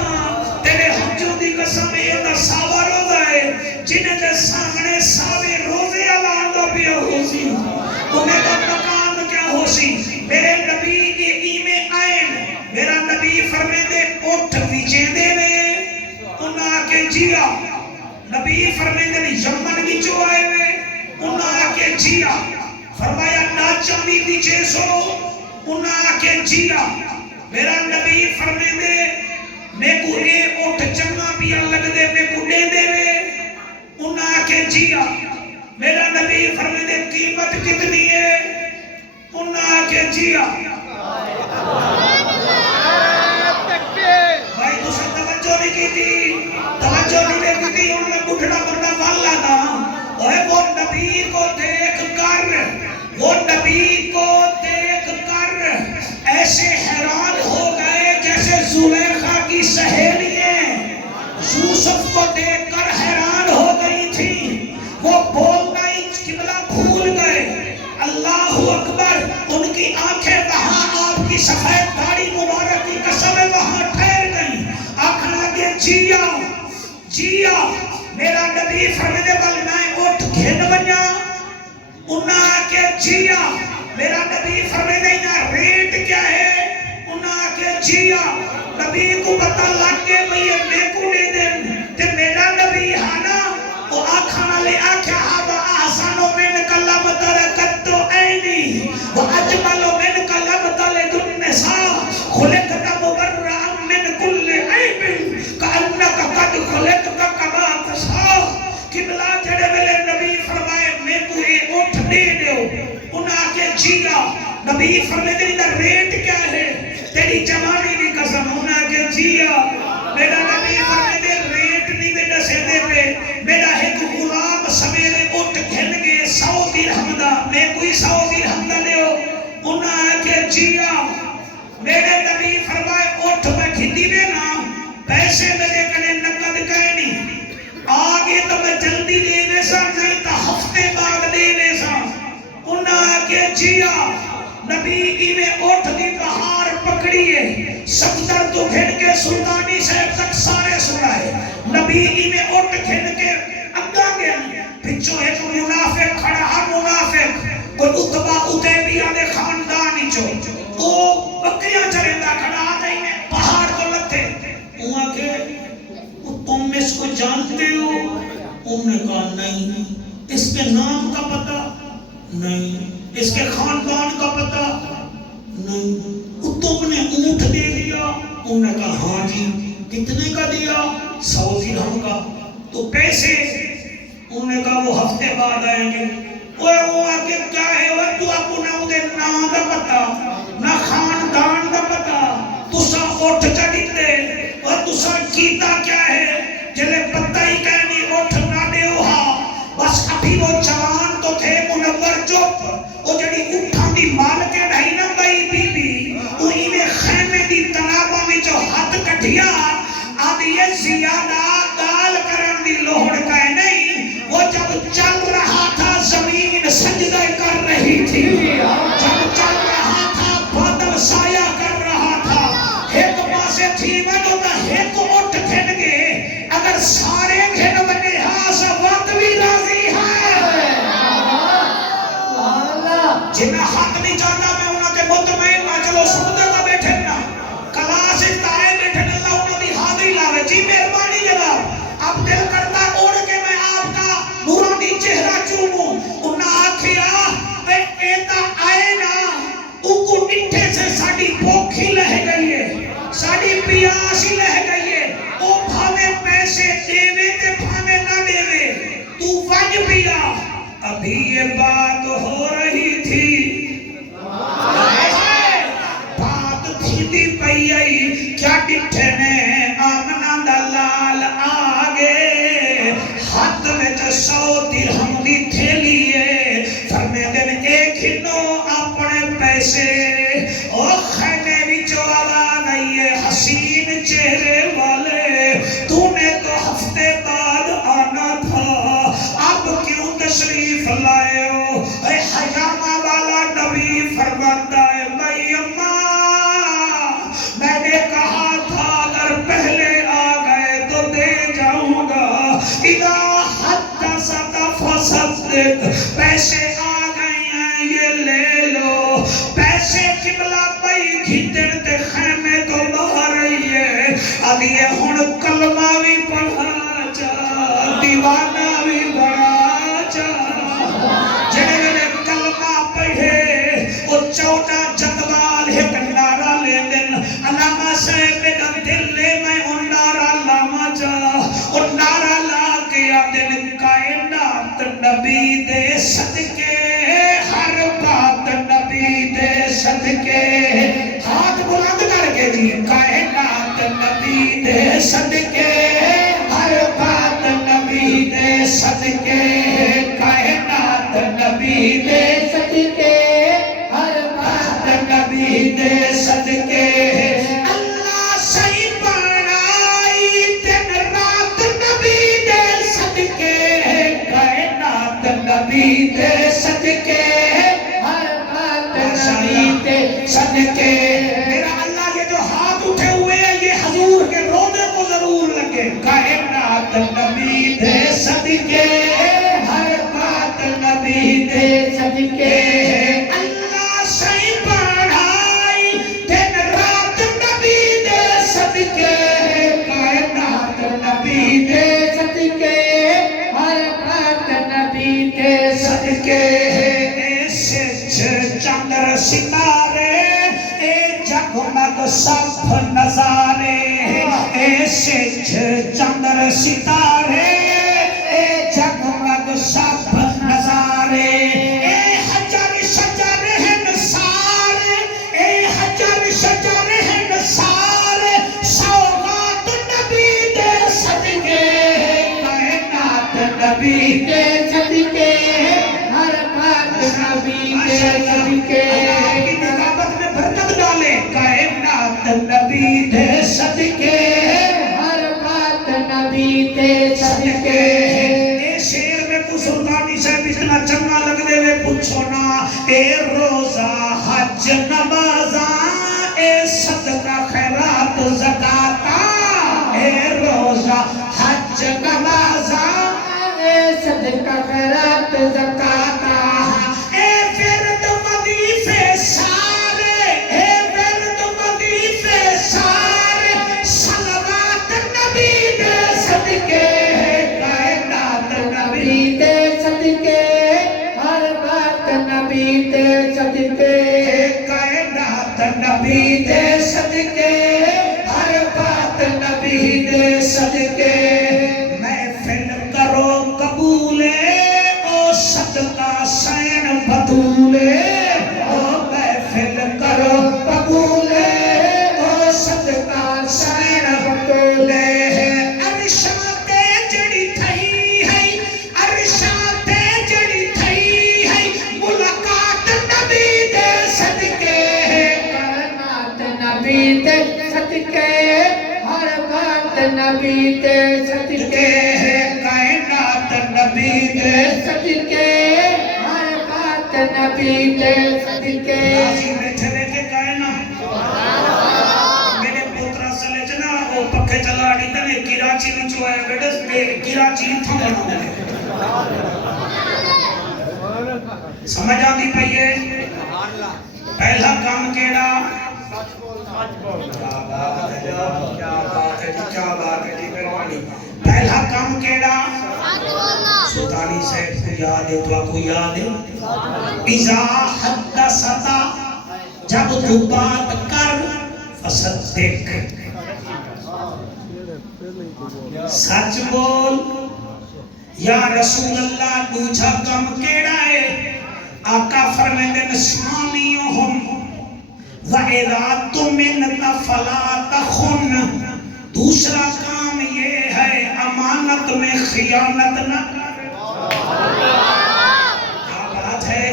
تیرے حجوں دی قسم یہ دا ساوا روزہ ہے جنہیں دے سامنے ساوے روزے آلان دا پیا ہو سی انہیں دا مقام کیا ہو سی میرے نبی کے ایمے آئین میرا نبی فرمے دے اٹھ ویچے دے میں انہاں کے جیا نبی فرمے دے یمن کی جو آئے میں انہاں کے جیا فرمایا ناچا بھی ویچے سو انہاں کے جیا میرا نبی فرمے دے میں کو اے اٹھ چنگا بھی لگ دے میں کو دے دے میں انہاں کے جیا میرا نبی فرمے دے قیمت کتنی ہے انہاں کے جیا بھائی تو سب توجہ نہیں کی تھی توجہ نہیں کی تھی انہوں نے بڑھڑا بڑھڑا والا تھا وہ نبی کو دیکھ کر وہ نبی کو دیکھ کر ایسے حیران ہو گئے جیسے زلیخا کی سہیلیاں یوسف کو دیکھ کر حیران ہو گئی تھی وہ بولنا ہی قبلہ بھول گئے اللہ اکبر ان کی آنکھیں وہاں آپ کی سفید داڑھی مبارک کی قسم وہاں ٹھہر گئی آنکھیں لگے جیا میرا نبی فرمانے والا میں اٹھ گھن بنیا انہاں کے جیا میرا نبی فرمانے نا ریٹ کیا ہے انہاں کے جیا نبی کو پتہ لگ کے بھئی میں کو دے دیں تے میرا نبی ہانا وہ آنکھاں لے آنکھیں ہاں آسانوں میں نکلا مترکت تو اینی وہ اجملوں میں نکلا متلد النساء خلقت مبرعا من کل عیب نبی فرمیندے دا ریٹ کیا ہے تیری جوانی دی قسم ہونا کہ جیا میرا نبی فرمیندے ریٹ نہیں میں دسے دے پہ میرا ایک غلام سمیلے اٹھ کھل گے 100 درہم دا میں کوئی 100 درہم دا لے ہو انہاں کہ جیا میرے نبی فرمائے اٹھ میں کھتی میں نا پیسے میرے کنے نقد کہے نہیں آگے تو میں جلدی دے ویسا نہیں تا ہفتے بعد دے ویسا انہاں کہ جیا نبی کی میں اٹھ دی پہاڑ پکڑیے صفدر تو کھن کے سلطانی صاحب تک سارے سنائے نبی کی میں اٹھ کھن کے اگا گیا پچھو ایک منافق کھڑا ہر منافق کوئی اتبا اتیبیہ دے خاندانی چو وہ بکریاں چرندہ کھڑا آتا ہی میں پہاڑ تو لگتے وہاں کہ تم اس کو جانتے ہو انہوں نے کہا نہیں اس کے نام کا پتہ نہیں اس کے خاندان کا پتہ نہیں تم نے اونٹ دے دیا انہوں نے کہا ہاں جی کتنے کا دیا 100 درہم کا تو پیسے انہوں نے کہا وہ ہفتے بعد آئیں گے وہ آگے کیا ہے وہ تو آپ نہ دے نام دا پتہ نہ خاندان دا پتہ تسا اٹھ چڑھتے اور تسا کیتا کیا ہے جلے پتہ ہی کہنی اٹھ نہ دے ہوا بس ابھی وہ جوان تو تھے منور چپ وہ جڑی اٹھان دی مالکے ڈھائی نہ بھائی بی بی انہی نے خیمے دی تنابہ میں جو ہاتھ کٹھیا آدھی یہ زیادہ دال کرن دی لوہڑ کہے نہیں وہ جب چل رہا تھا زمین سجدہ کر رہی تھی جب چل رہا تھا بادل سایہ کر رہا تھا ایک پاسے تھی میں تو نہ ایک اٹھ کھن گے اگر سارے کھن بنے ہاس وقت بھی راضی ہے جنہ حق نہیں چاہتا میں انہوں کے مطمئن میں چلو سن دے تو بیٹھے نا کلاس اتائے بیٹھے اللہ انہوں دی حاضری لاوے جی مہربانی جناب اب دل کرتا اوڑ کے میں آپ کا نورانی چہرہ چوموں انہاں آکھیا بے ایتا آئے نا اکو نٹھے سے ساڑی بوکھی لہ گئی ہے ساڑی پیاسی لہ گئی ہے او بھاوے پیسے دیوے تے بھاوے نہ دیوے تو ونج پیا ابھی یہ بات ہو رہی تھی بات تھی دی پئی آئی کیا ڈٹھے نے آمنہ دلال آگے ہاتھ میں جو 100 درہم دی تھیلیے فرمے دن ایک ہنو اپنے پیسے اور خیمے بھی جو آواز آئی ہے حسین چہرے والے تو نے تو ہفتے بعد آنا تھا اب کیوں تشریف لائے ہو اے حیامہ والا نبی فرماتا ہے بھائی اماں میں نے کہا تھا اگر پہلے آ گئے تو دے جاؤں گا اذا حدثت فصدق پیسے آ گئے ہیں یہ لے لو پیسے قبلہ بھائی گھٹن تے خیمے تو باہر رہی ہے اب یہ ہن کلمہ بھی پڑھا جا دیوانہ بھی بڑھا جا جنہیں میں کلمہ پڑھے وہ 14 جدوال ایک نعرہ لے دن علامہ صاحب میرا دل لے میں ان نعرہ لاما جا ان نعرہ لا کے دن کائنات نبی دے صدقے ہر بات نبی دے صدقے ہاتھ بلند کر کے جی کائنات نبی دے صدقے ہر بات نبی دے صدقے کائنات نبی دے صدقے ہر بات نبی دے صدقے اللہ صحیح بنائی دن رات نبی دے صدقے کائنات نبی دے صدقے ہر بات نبی دے صدقے میرا اللہ یہ جو ہاتھ اٹھے ہوئے ہیں یہ حضور کے روزے کو ضرور لگے کائنات نبی دے صدقے ہر بات نبی دے صدقے اللہ صحیح بڑھائی دن رات نبی دے صدقے کائنات نبی دے صدقے ہر بات نبی دے صدقے ایسے چندر ستارے اے جگمگ سب نظارے ایسے چندر ستارے اے جگمگ سب نظارے اے حجر شجر ہن سار زکاتا اے روزہ حج نمازا اے صدقہ خیرات زکاتا اے ورد وظیفے سارے اے ورد وظیفے سارے صلوات نبی دے صدقے کائنات نبی دے صدقے ہر بات نبی دے صدقے کائنات نبی دے صدقے ہر بات نبی دے صدقے محفل کرو قبولے او صدقہ سین بطولے او محفل کرو قبولے او صدقہ سین بطولے عرشاتے جڑی تھئی ہے عرشاتے جڑی تھئی ہے ملاقات نبی دے صدقے کائنات نبی دے صدقے ہر بات نبی دے صدقے کائنات نبی دے صدقے ہر بات نبی دے صدقے راضی بیٹھے بیٹھے کائنات میرے پوترا سلے چنا وہ پکھے چلا ڈی تنے کراچی وچوں ہے بیٹس کراچی تھا بنا سمجھ آندی پئی ہے پہلا کام کیڑا کیا بات ہے کیا بات ہے جی مہربانی پہلا کام کیڑا سلطانی صاحب کو یاد ہے تو آپ کو یاد ہے اذا حدثتا جب تو بات کر فصدق سچ بول یا رسول اللہ دوجھا کم کیڑا ہے آقا فرمیندے نسمانیہم وَإِذَا تُمِنْتَ فَلَا تَخُنْ دوسرا کام یہ ہے امانت میں خیانت نہ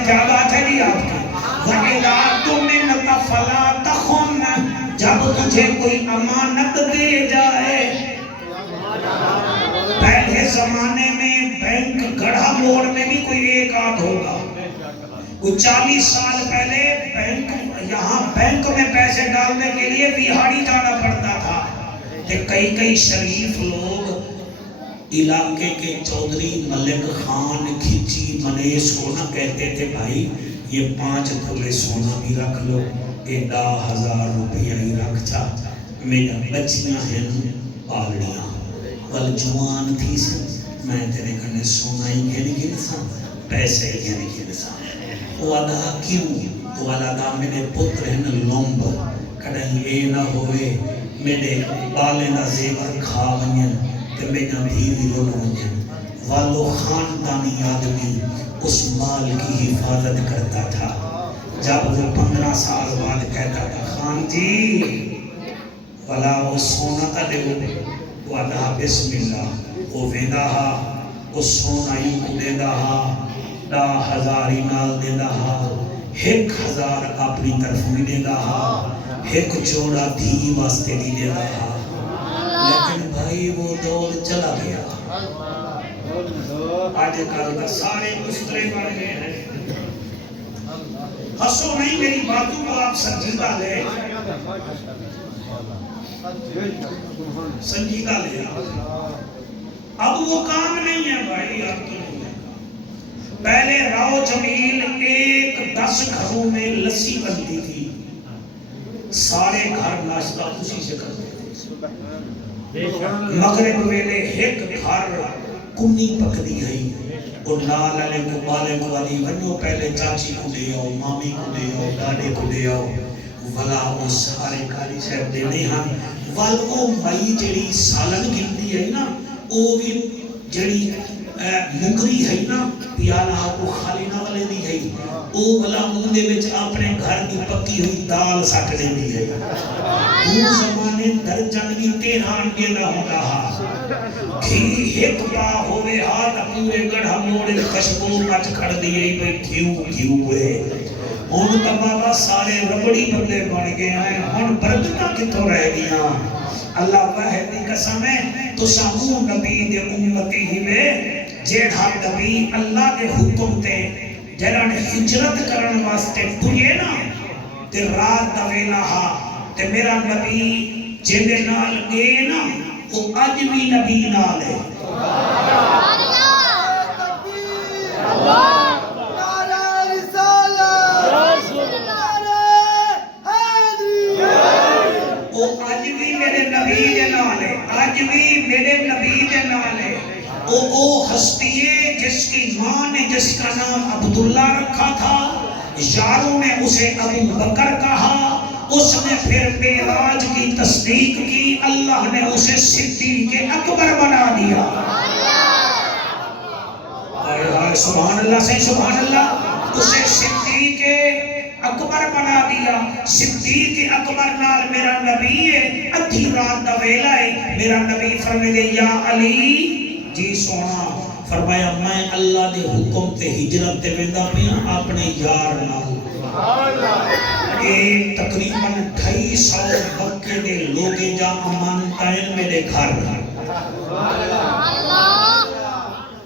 کیا بات ہے جی آپ کی وَإِذَا تُمِنْتَ فَلَا تَخُنْ جب تجھے کوئی امانت دے جائے پہلے زمانے میں بینک گڑھا موڑ میں بھی کوئی ایک آدھ ہوگا کوئی 40 سال پہلے یہاں بینک میں پیسے ڈالنے کے لیے بہاڑی جانا پڑتا تھا کہ کئی شریف لوگ علاقے کے چودھری ملک خان کھچی منیش کو نہ کہتے تھے بھائی یہ 5 تولے سونا بھی رکھ لو یہ 10,000 روپیہ ہی رکھ چا میرا بچیاں ہیں پالڑیاں وال جوان تھی سے میں تیرے کنے سونا ہی گھن سا پیسے ہی گھن سا وہ ادا کیوں وہ ادا میرے پتر ہیں لومب کڑھیں اے نہ ہوئے میرے بالے نہ زیور کھا ونین کہ میرا دھیری رو ونین والو خاندانی آدمی اس مال کی حفاظت کرتا تھا جب وہ 15 سال بعد کہتا تھا خان جی والا وہ سونا تا دے وہ ادا بسم اللہ وہ ویدہ وہ سونا ہی کو دے دا 10,000 نال دے دا 1,000 اپنی طرف بھی دے دا ایک جوڑا دھی واسطے بھی دے دا لیکن بھائی وہ دور چلا گیا آج کل کا سارے مسترے بڑھ گئے ہیں ہسو نہیں میری باتوں کو آپ سنجیدہ لے سنجیدہ لے اب وہ کام نہیں ہے بھائی اب تو نہیں ہے پہلے راو جمیل 10 گھروں میں لسی بنتی تھی سارے گھر ناشتہ اسی سے کرتے تھے مغرب ویلے ایک گھر کنی پکدی ہے اور نال علی کو بالے کو علی ونو پہلے چاچی کو دے آؤ مامی کو دے آؤ ڈاڈے کو دے آؤ ولا وہ سارے کاری صاحب دینے ہاں وال وہ مئی جڑی سالن گلدی ہے نا وہ بھی جڑی مگری ہے نا پیالہ کو خالی نہ والے دی ہے وہ بلا مندے وچ اپنے گھر کی پکی ہوئی دال سٹ دیندی ہے وہ زمانے درجن بھی 13 انڈے نہ ہوتا ہا گھی ایک پا ہوئے ہاتھ پورے گڑھا موڑے خشبو مچ کھڑ دیئے بھئی کیوں ہے ان کا بابا سارے ربڑی بندے بڑھ گئے ہیں ان برکتہ کتوں رہ گیا اللہ وحدی قسم ہے تو سامو نبی دے امتی ہی میں جیڑھا نبی اللہ دے حکم تے جیڑھا ہجرت کرن واسطے ٹھوئے نا تے رات دا ویلا ہا تے میرا نبی جیندے نال گئے نا وہ اج بھی نبی نال ہے وہ اج بھی میرے نبی دے نال ہے اج بھی میرے نبی دے نال ہے وہ ہستی ہے جس کی ماں نے جس کا نام عبداللہ رکھا تھا یاروں نے اسے ابو بکر کہا اس نے پھر معراج کی تصدیق کی اللہ نے اسے صدیق اکبر بنا دیا سبحان اللہ سے سبحان اللہ اسے صدیق اکبر بنا دیا صدیق اکبر نال میرا نبی ہے ادھی رات دا ویلا ہے میرا نبی فرمائے یا علی جی سونا فرمایا میں اللہ دے حکم تے ہجرت تے ویندا پیاں اپنے یار نال ایک تقریباً 250 مکے دے لوگے جا امانتائن میرے گھر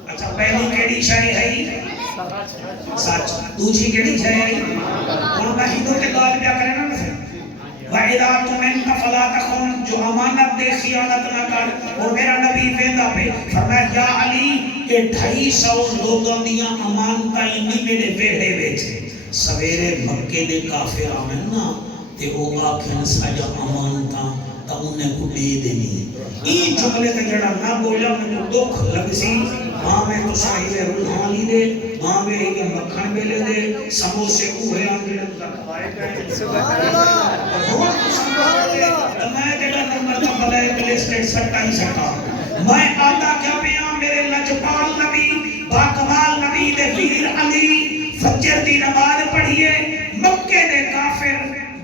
اچھا پہلی کیڑی شے ہے سچ دوسری کیڑی شے ہے اور میں ہندو کے گال پیا کرے نا وَإِذَا تُمِنْتَ فَلَا تَخُنْ جو امانت دے خیانت نہ کر اور میرا نبی ویندا پہ فرمایا یا علی یہ 250 لوگوں دیاں امانتائیں نہیں میرے ویڑے وچ سویرے مکے دے کافر آمن نا تے او آکھن ساجا امانتاں تا انہیں کو دے دینی این جملے تے جڑا نہ بولا میں کو دکھ لگ سی ماں میں تو صاحب روحانی دے ماں میں ایک مکھن بیلے دے سموسے اوہے آنگلے کھوائے گئے سبحان اللہ میں جڑا نمبر کا بلیک لسٹڈ سٹا ہی سٹا میں آتا کیا پیا میرے لجپال نبی باکمال نبی دے ویر علی فجر دی نماز پڑھیے مکے دے کافر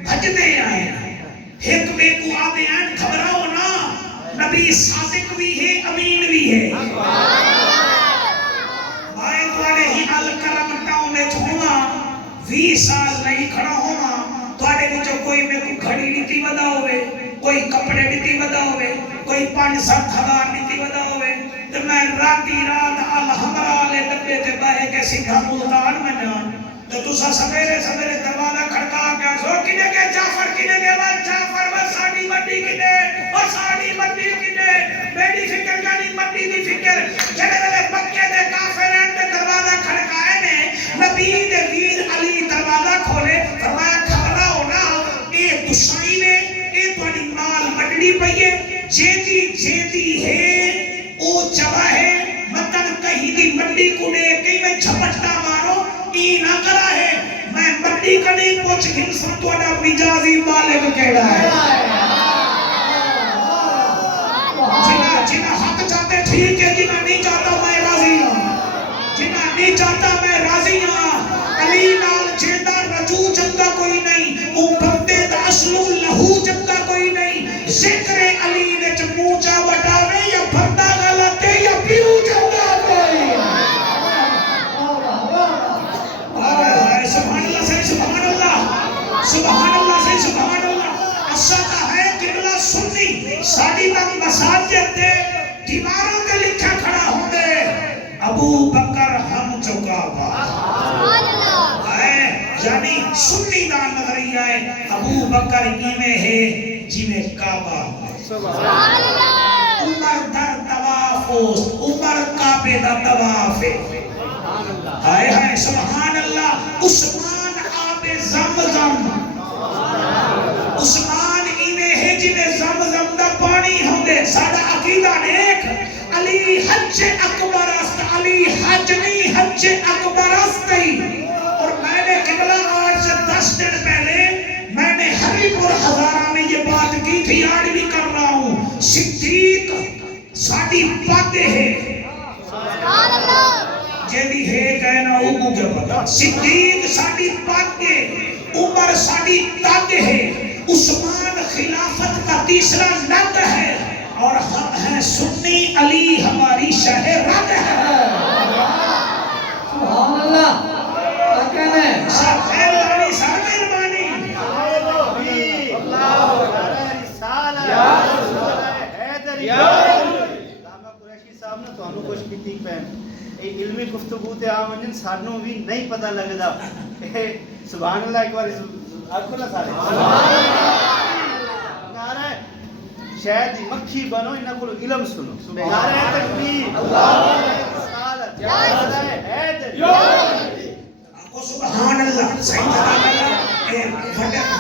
بھجدے آئے ایک بے کو آدھے ہیں گھبراؤ نا نبی صادق بھی ہے امین بھی ہے میں توڑے ہی الکرم ٹاؤں میں چھوڑا 20 سال نہیں کھڑا ہوا توڑے بھی جو کوئی میں کو گھڑی نیتی ودا ہوئے کوئی کپڑے نیتی ودا ہوئے کوئی 5-7 ہزار نیتی ودا ہوئے تو میں راتی رات الحمرہ لے ڈبے تے بہے کے سکھا ملتان میں جان تو تسا سویرے سویرے دروازہ کھڑکا گیا سو کنے کے جعفر کنے کے بعد جعفر و ساڑی مٹی کنے اور ساڑی مٹی کنے میری فکر جانی مٹی دی فکر جڑے والے مکے دے کافر ہیں تے دروازہ کھڑکائے نے نبی دے ویر علی دروازہ کھولے فرمایا کھبراؤ نا اے دشائی نے اے تواڈی مال مٹڑی پئی ہے جیتی ہے او چوا ہے متن کہیں دی مٹی کو دے کہیں میں جھپٹا مارو ای نہ کرا ہے میں مٹی کا نہیں پوچھ گھنسا توڑا مجازی مالک کہڑا ہے جنہ حق چاہتے ٹھیک ہے جنہ نہیں چاہتا میں راضی ہوں جنہ نہیں چاہتا میں راضی ہوں علی نال جیدہ رجوع جنگا کوئی نہیں او بندے دا اصلو لہو جنگا کوئی نہیں ذکر علی نے چموچا بٹاوے یا بھردہ غلطے یا پیو جنگا کوئی سبحان اللہ سے سبحان اللہ سبحان اللہ سے سبحان اللہ اساتا ہے قبلہ سنی ساڑی تک مساجد دے دیواروں کے لکھا کھڑا ہوں دے ابو بکر ہم چکا با یعنی سنی دا نظریہ ہے ابو بکر میں ہے جی میں کعبہ عمر در طواف عمر کعبے دا طواف ہائے ہائے سبحان اللہ عثمان آب زمزم عثمان ایویں ہے جنہیں زمزم دا پانی ہوندے ساڈا عقیدہ نیک علی حج اکبر است علی حج نہیں حج اکبر است اور میں نے قبلہ آج سے 10 دن پہلے میں نے ہری پور ہزارہ میں یہ بات کی تھی آج بھی کر رہا ہوں صدیق ساڑی پاتے ہیں جیدی ہے کہنا اوکو کے پتا صدیق ساڑی پاتے عمر ساڑی تاتے ہیں عثمان خلافت کا تیسرا نگ ہے اور ہم ہیں سنی علی ہماری شہ رگ ہے سبحان اللہ کہنا ہے سب خیر داری سب مہربانی علمی گفتگو تے آمن سانوں بھی نہیں پتہ لگدا سبحان اللہ ایک بار آکھو نا سارے نعرہ شہد دی مکھی بنو انہاں کولوں علم سنو نعرہ تکبیر اللہ رسالت نعرہ حیدر آکو سبحان اللہ صحیح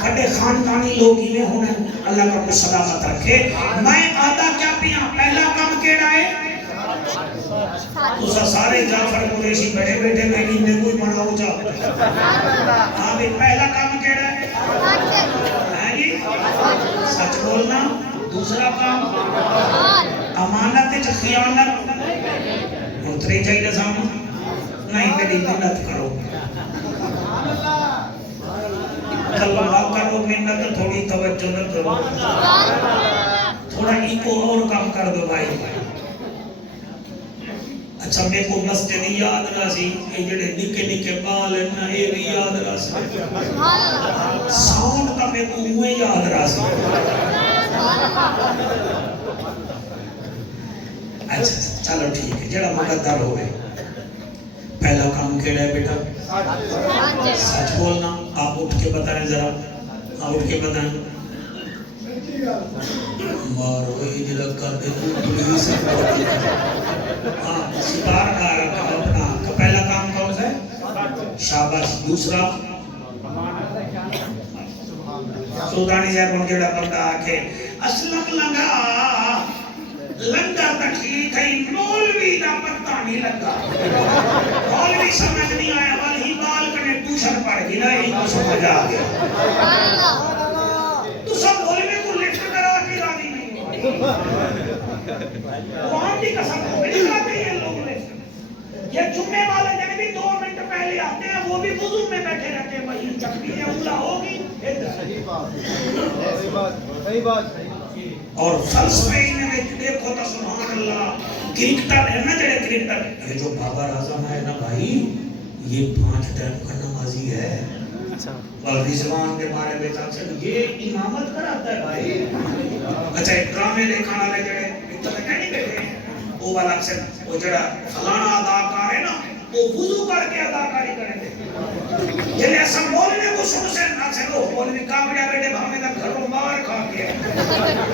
بڑے خاندانی لوگ ہی میں ہونے اللہ کا کو سلامت رکھے میں آدھا کیا پیا پہلا کام کیڑا ہے تو سارے جعفر قریشی بیٹھے بیٹھے میں نے کوئی بناؤ جا ہاں بھی پہلا کام کیڑا ہے ہاں جی سچ بولنا دوسرا کام امانت وچ خیانت اور تیجا نظام نہیں میری منت کرو کلمہ کرو منت تھوڑی توجہ نہ کرو تھوڑا ایک اور کام کر دو بھائی اچھا میں کو مسجد یاد راسی یہ جڑے نکے نکے بال ہیں نا یہ بھی یاد راسی ساؤنڈ کا میں کو ہوئے یاد راسی اچھا چلو ٹھیک ہے جڑا مقدر ہوئے پہلا کام کیڑا ہے بیٹا سچ بولنا آپ اٹھ کے بتائیں ذرا آپ اٹھ کے بتائیں مارو یہ جلہ کر دے تو پولیس ہاں ستار کا اپنا پہلا کام کون سا ہے شاباش دوسرا سلطانی صاحب ان جڑا بندہ آکے اسلم لگا لنگا تکلیف ہے مولوی دا پتہ نہیں لگا مولوی سمجھ نہیں آیا والی بال کنے پوچھن پڑ گئی نا یہ کو سمجھ آ گیا تو سب مولوی کو لفٹ کرا کے راضی نہیں قرآن کی قسم کو نہیں کراتے یہ لوگ لفٹ یہ جمعے والے دن بھی 2 منٹ پہلے آتے ہیں وہ بھی وضو میں بیٹھے رہتے ہیں وہی چکری ہے اولا ہوگی صحیح بات اور فلسفے میں دیکھو تو سبحان اللہ کرکٹر ہے نا جڑے کرکٹر یہ جو بابر اعظم ہے نا بھائی یہ 5 ٹائم کا نمازی ہے اور رضوان کے بارے میں چاچا یہ امامت کراتا ہے بھائی اچھا ایک ڈرامے دیکھانا لے جڑے اتنا کہیں بیٹھے وہ والا سے وہ جڑا فلانا اداکار ہے نا وہ وضو کر کے اداکاری کرے تھے یہ ایسا بولنے کو سن سے نہ چلو بولنے کامڑیا بیٹے بھامے کا گھروں مار کھا کے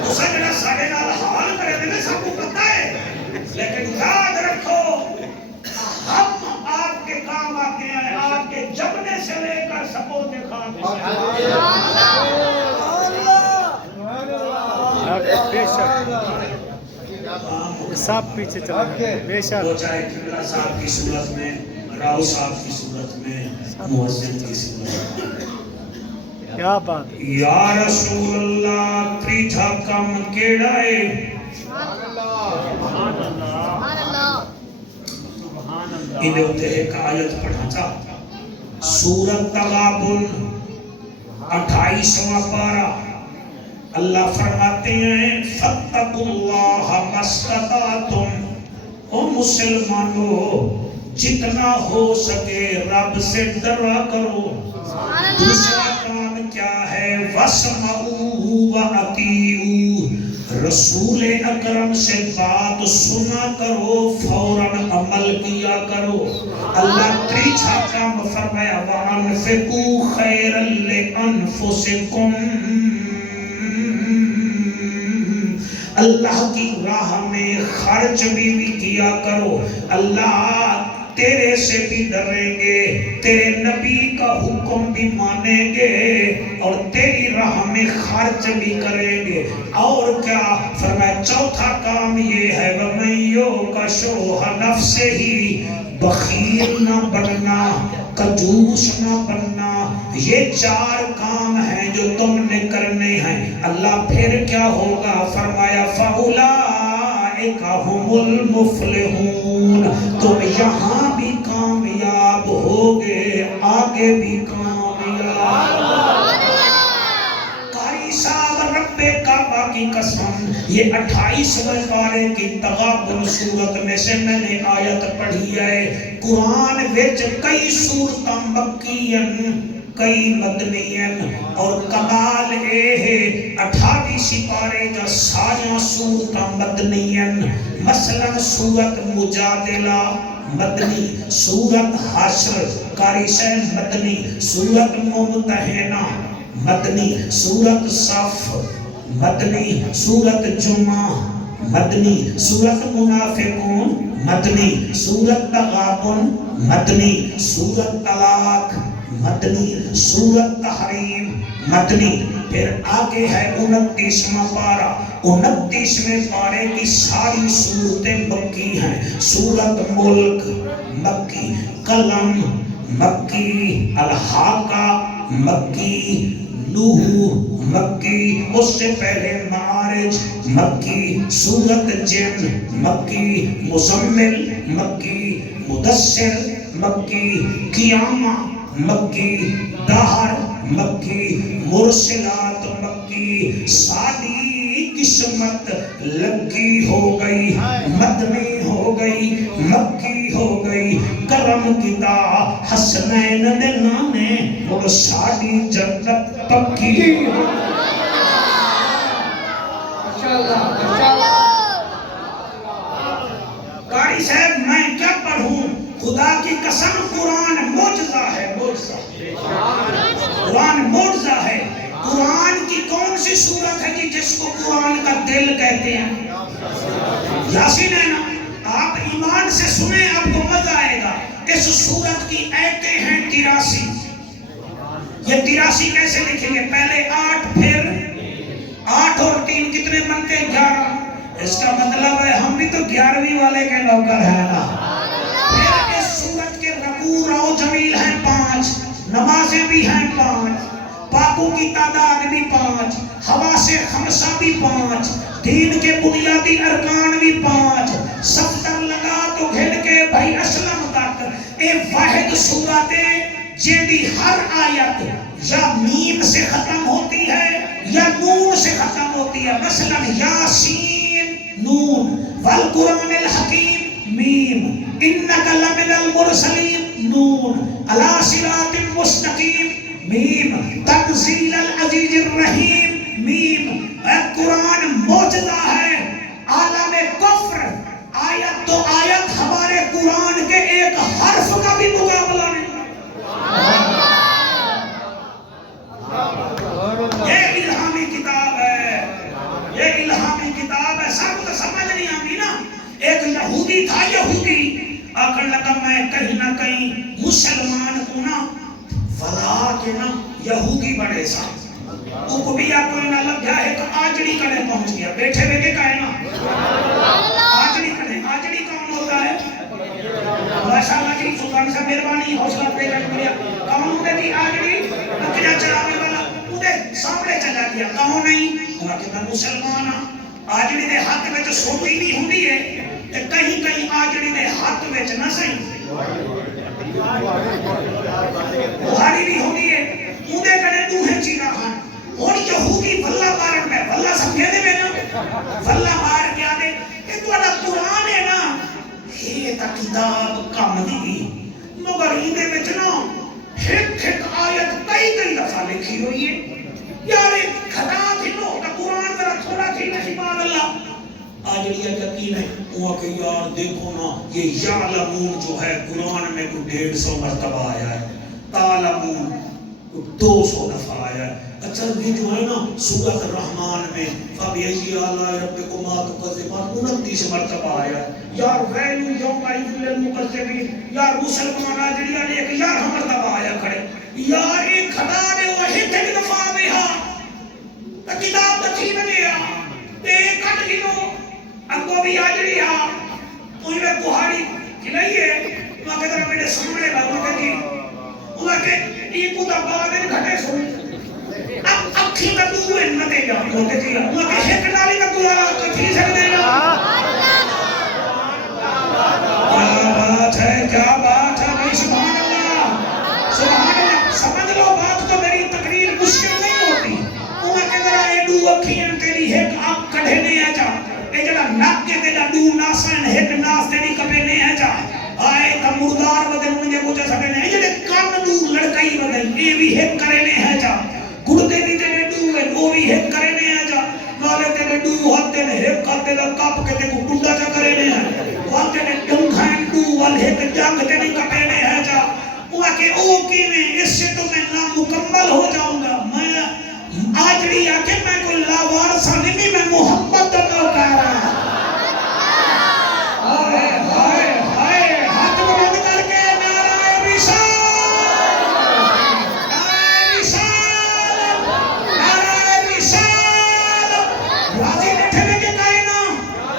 تو سجنا ساڑھے نال حال کرے دے سب کو پتہ ہے لیکن یاد رکھو ہم آپ کے کام آتے ہیں آپ کے جبنے سے لے کر سپورٹ خام بے شک سب پیچھے چلے بے شک وہ چاہے قبلہ صاحب کی صورت میں راؤ صاحب کی صورت میں مؤذن کی صورت میں کیا بات یا رسول اللہ تریجا کم کیڑا ہے انہیں ہوتے ایک آیت پڑھا تھا سورت تغابن 28واں پارہ اللہ فرماتے ہیں فَاتَّقُوا اللَّهَ مَا اسْتَطَعْتُمْ او مسلمانوں جتنا ہو سکے رب سے ڈرا کرو دوسرا کام کیا ہے وَاسْمَعُوا وَأَطِیعُوا رسول اکرم سے بات سنا کرو فوراً عمل کیا کرو اللہ تیسرا کام فرمایا وَأَنفِقُوا خَيْرًا لِأَنفُسِكُمْ اللہ کی راہ میں خرچ بھی کیا کرو اللہ تیرے سے بھی ڈریں گے تیرے نبی کا حکم بھی مانیں گے اور تیری راہ میں خرچ بھی کریں گے اور کیا فرمایا چوتھا کام یہ ہے وَمَن يُوقَ شُحَّ نَفْسِهِ بخیل نہ بننا کنجوس نہ بننا یہ 4 کام ہیں جو تم نے کرنے ہیں اللہ پھر کیا ہوگا فرمایا فَأُولَٰئِكَ هُمُ الْمُفْلِحُونَ تم یہاں بھی کامیاب ہوگے آگے بھی کامیاب قاری صاحب رب کعبہ کی قسم یہ 28ویں پارے کی تغابن صورت میں سے میں نے آیت پڑھی ہے قرآن وچ کئی صورتاں مکیین کئی مدنین اور کمال اے ہے 28 سپارے جا ساریاں صورتاں مدنین مثلا صورت مجادلہ مدنی صورت حشر قاری صاحب مدنی صورت ممتحنہ مدنی صورت صف مدنی سورت جمعہ مدنی سورت منافقون مدنی سورت تغابن مدنی سورت طلاق مدنی سورت تحریم مدنی. پھر آگے ہے 29واں پارہ. 29ویں پارے کی ساری صورتیں مکی ہیں. سورت ملک مکی، قلم مکی، الحاقہ مکی، نوح مکی، اس سے پہلے معارج مکی، سورت جن مکی، مزمل مکی، مدثر مکی، قیامہ مکی، دہر مکی، مرسلات مکی. ساری قسمت لگی ہو گئی، مدنی ہو گئی، مکی ہو گئی. کرم کتا حسنین دے نانے اور ساری جنت پکی. قاری صاحب میں کیا پڑھوں؟ خدا کی قسم قرآن معجزہ ہے، معجزہ. قرآن معجزہ ہے. قرآن کی کون سی سورت ہے کہ جس کو قرآن کا دل کہتے ہیں؟ یاسین ہے نا. آپ ایمان سے سنیں، آپ کو مزہ آئے گا. اس سورت کی آیتیں ہیں 83. یہ 83 کیسے لکھیں گے؟ پہلے 8، پھر 8 اور 3 کتنے بنتے؟ 11. اس کا مطلب ہے ہم بھی تو 11ویں والے کے نوکر ہیں نا. پھر اس سورت کے رکوع و جمیل ہیں 5، نمازیں بھی ہیں 5، پاکوں کی تعداد بھی 5، حواس خمسہ بھی 5، دین کے بنیادی ارکان بھی 5. صفتر لگا تو گھن کے بھائی اسلم تک اے واحد سورت جیدی ہر آیت یا میم سے ختم ہوتی ہے یا نون سے ختم ہوتی ہے. مثلا یاسین نون، والقرآن الحکیم میم، انک لمن المرسلین نون، علی صراط مستقیم میم، تنزیل العزیز الرحیم میم. قرآن معجزہ ہے. عالم کفر آیت تو آیت ہمارے قرآن کے ایک حرف کا بھی مقابلہ نہیں. یہ الہامی کتاب ہے، یہ الہامی کتاب ہے. سب کو سمجھ نہیں آتی نا. ایک یہودی تھا، یہودی آخر لگا میں کہیں نہ کہیں مسلمان کو نا ولا کے نا یہودی بڑے سا کو بھی آپ کوئی نہ لگ جائے تو آجڑی کنے پہنچ گیا. بیٹھے بیٹھے کہے نا آجڑی کنے. آجڑی کون ہوتا ہے؟ ماشاءاللہ جی، سلطان سے مہربانی، حوصلہ دے کر بڑھیا. کون ہوتا ہے آجڑی؟ بکریاں چلانے والا انہیں سامنے چلا گیا. کہوں نہیں انہاں کہ میں مسلمان ہاں. آجڑی دے ہاتھ میں جو سوٹی بھی ہوندی ہے کہ کہیں کہیں آجڑی دے ہاتھ میں نہ صحیح بہاری بھی ہوندی ہے. انہیں کنے دوہے چینا ہاں. اور یہودی بھلا مارن میں بھلا سمجھے دے میں نا بھلا مار کیا دے کہ تو اڈا قرآن ہے نا یہ تا کتاب کام دی مگر ہندے میں چنا ایک آیت کئی دفعہ لکھی ہوئی ہے. یار ایک کھٹا تھی لو تا قرآن ذرا تھوڑا تھی نہیں بات اللہ. آجڑیہ یقین ہے وہ کہ یار دیکھو نا یہ یعلمون جو ہے قرآن میں کوئی 150 مرتبہ آیا ہے، تعلمون 200 دفعہ آیا ہے. اچھا یہ جو ہے نا سورۃ الرحمن میں فَبِأَيِّ آلَاءِ رَبِّكُمَا تُكَذِّبَانِ 29 مرتبہ آیا ہے. یار ویل یومئذ للمکذبین. یار مسلمان آجڑیہ نے ایک 11 مرتبہ آیا کھڑے. یار ایک کھڑا دے وہ ایک دفعہ میں ہاں کتاب تھی بنے ایک کٹ گنو اگو بھی آجڑی ہاں انہیں میں کوہاڑی کھلائیے وہاں کے طرح میرے سامنے بھاگو کہ جی وہاں کے ایک کو دبا دے گھٹے سن اب اکھی کا تو ہے نہ دے گا وہاں کے جی وہاں کے ایک ڈالی کا تو یارا کچھ سک دے گا. کیا بات ہے، کیا بات ہے بھائی. سبحان اللہ، سبحان اللہ. سمجھ لو بات تو میری تقریر مشکل نہیں ہوتی. وہاں کے ذرا اے دو اکھیاں تیری ایک آپ کڑھے نہیں ہے جا اے جڑا ناک کے تیرا دو ناسن ایک ناس تیری کپے نہیں ہے جا آئے تا مردار بدن مجھے کچھ سکے نہیں. جڑے کان دو لڑکائی بدن اے بھی ایک کرے نہیں ہے جا. گردے بھی تیرے دو ہے وہ بھی ایک کرے نہیں ہے جا. نالے تیرے دو ہاتھ تیرے ایک کھاتے دا کپ کے تے کو ٹنڈا چا کرے نہیں ہے. وہاں تیرے ڈنگھائیں دو وال ایک جنگ تیری کپے نہیں ہے جا. وہاں کے او کی میں اس سے تو میں نامکمل ہو جاؤں گا. میں آج جڑی آکے میں کوئی لاوارثہ نہیں بھی میں محمد دا نوکر ہاں ہائے ہائے ہائے ہاتھ بلند کر کے نعرہ رسالت نعرہ رسالت نعرہ رسالت راضی بیٹھے میں کے کائنا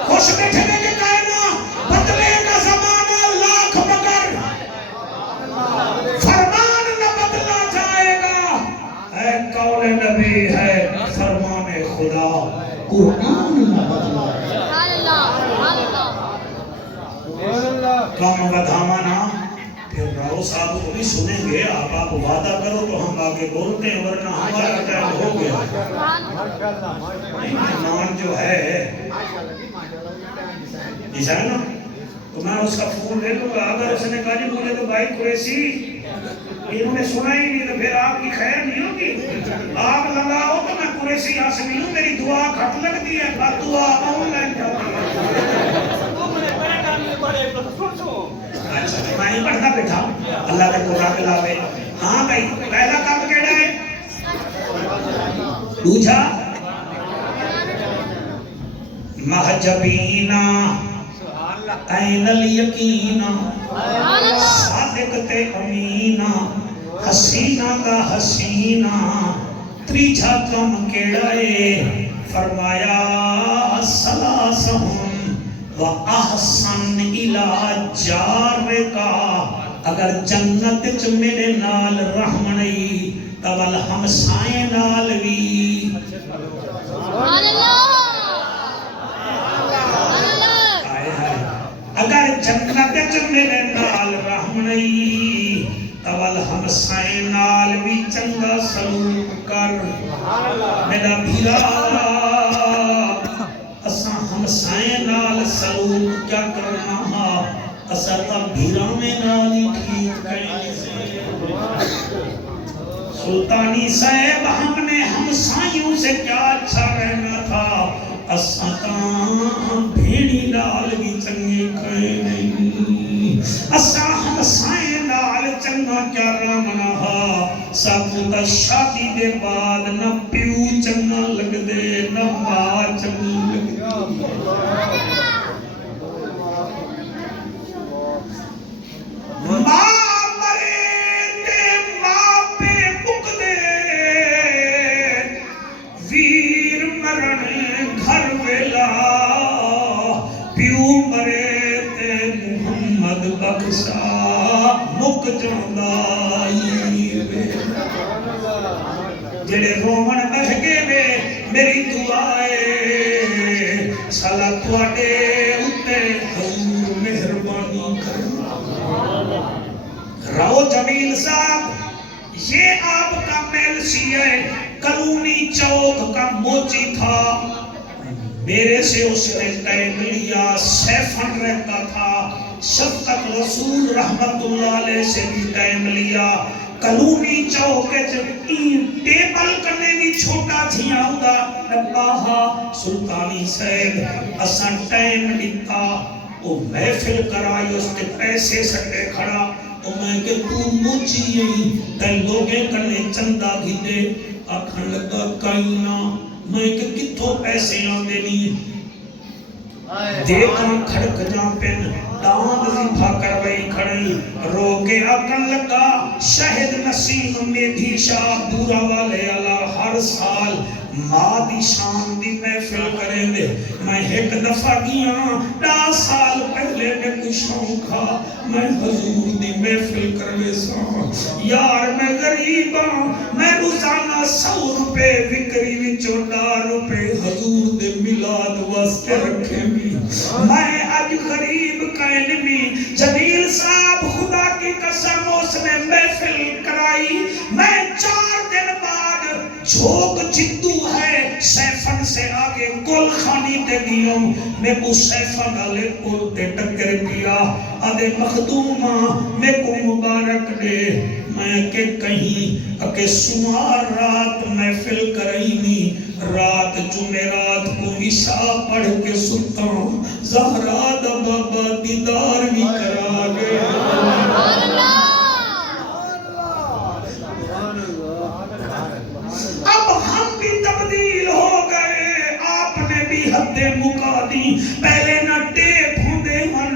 خوش بیٹھے میں کے کائنا بدلے کا زمانہ لاکھ مگر فرمان نہ بدلا جائے گا اے قول نبی ہے فرمان خدا قرآن نہ بدلا کم بدھامانا پھر راؤ صاحب کو بھی سنیں گے آپ وعدہ کرو تو ہم آگے بولتے ہیں ورنہ ہمارا ٹائم ہو گیا مہمان جو ہے جیسا ہے نا تو میں اس کا فون لے لوں گا اگر اس نے کہا جی مجھے تو بھائی قریشی انہوں نے سنا ہی نہیں تو پھر آپ کی خیر نہیں ہوگی آپ لگاؤ تو میں قریشی حاصل ہوں میری دعا گھٹ لگتی ہے پر دعا آن لائن جاتی ہے اچھا میں ہی پڑھتا بیٹھا اللہ کے قرآن کے لاوے ہاں بھائی پہلا کام کہڑا ہے دوجھا محجبینا این الیقینا صادق تے امینا حسینہ دا حسینہ تریجھا کم کیڑائے فرمایا سلاسہم و احسن الى جارکا اگر جنت چ میرے نال رحم نہیں تول ہمسائیں نال بھی اگر جنت چ میرے نال رحم نہیں تول ہمسائیں نال بھی چنگا سلوک کر میرا بھیرا اساں ہمسائیں نال سلوک کیا کرنا ہا اساں تا بھیرا میں نال ہی ٹھیک کریں سے سلطانی صاحب ہم نے ہمسائیوں سے کیا اچھا رہنا تھا اساں تا بھیڑی نال بھی چنگے کھائیں نہیں اساں ہمسائیں نال چنگا کیا رامنا ہا سب تا شادی دے بعد نہ پیو چنگا لگ دے نہ ماں چنگا لگ دے ماں مرے تے ماں پہ مک دے ویر مرن گھر ویلا پیو مرے تے محمد بخشا مک جاندائی جڑے رومن بہ گئے وے میری دعائے سالا تواڈے اُتے حضور مہربانی کرنا راؤ جمیل صاحب یہ آپ کا میل سی ہے کلونی چوک کا موچی تھا میرے سے اس نے ٹائم لیا سیفن رہتا تھا شفقت رسول رحمت اللہ علیہ سے بھی ٹائم لیا کلونی چوکے ٹیبل کرنے بھی چھوٹا تھی آؤں نباہا سلطانی صاحب اساں ٹائم دیتا وہ محفل کرائی اس کے پیسے سٹے کھڑا تو میں کہ تو موچی یہی تے لوگے کرنے چندہ گھی دے آکھن لگا کائنا میں کہ کتھوں پیسے آندے نہیں دیکھاں کھڑک جاں پن داند زبھا کروئی کھڑی رو کے آکن لگا شہد نسیم میدھی شاہ دورا والے اللہ ہر سال ماں دی شام دی محفل کریں دے میں ایک دفعہ گیا 10 سال پہلے میں کوئی شوق تھا میں حضور دی محفل کرنے سا یار میں غریب ہوں میں روزانہ 100 روپے وکری وچوں 10 روپے حضور دے میلاد واسطے رکھے بھی میں اج غریب کائن بھی جمیل صاحب خدا کی قسم اس نے محفل کرائی میں 4 دن بعد جھوک جدو ہے سیفن سے آگے گل خانی تے گیوں میں کو سیفن آلے پل تے ٹکر پیا آدھے مخدومہ میں کو مبارک دے میں کہ کہیں اکے سمار رات محفل کرائینی رات جمعرات کو عشاء پڑھ کے ستا زہرا دا بابا دیدار بھی کرا گیا اب ہم بھی بھی حد مکا دی پہلے نہ ٹیپ ہوندے ہن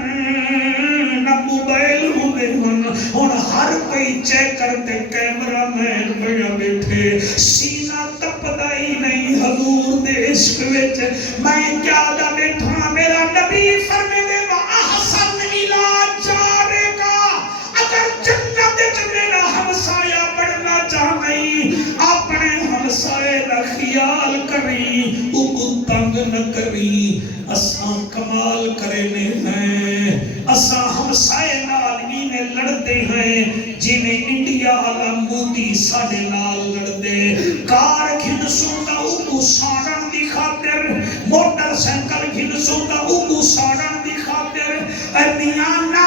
نہ موبائل ہوندے ہن ہن ہر کوئی چیک کرتے کیمرہ مین بڑا بیٹھے سینہ تپدا ہی نہیں حضور دے عشق وچ میں کیا دا بیٹھا میرا نبی فرمے دے احسن علاج جارے گا اگر جنت وچ میرا ہمسایہ بڑھنا چاہئی اپنے ہمسائے دا خیال کریں او تنگ نہ کری اساں کمال کرنے ہیں اساں ہمسائے نال اینے لڑتے ہیں جویں انڈیا والا مودی ساڈے نال لڑدے کار گھن سوندا او ساڑن دی خاطر موٹر سائیکل گھن سوندا او ساڑن دی خاطر اے میاں نا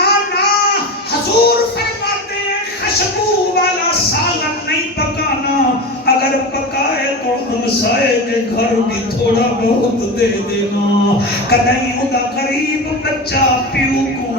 حضور فرماتے ہیں خوشبو والا سالن نہیں پکانا اگر پکائے تو ہمسائے کے گھر بھی تھوڑا بہت دے دینا کدیں ہوگا غریب بچہ پیو کو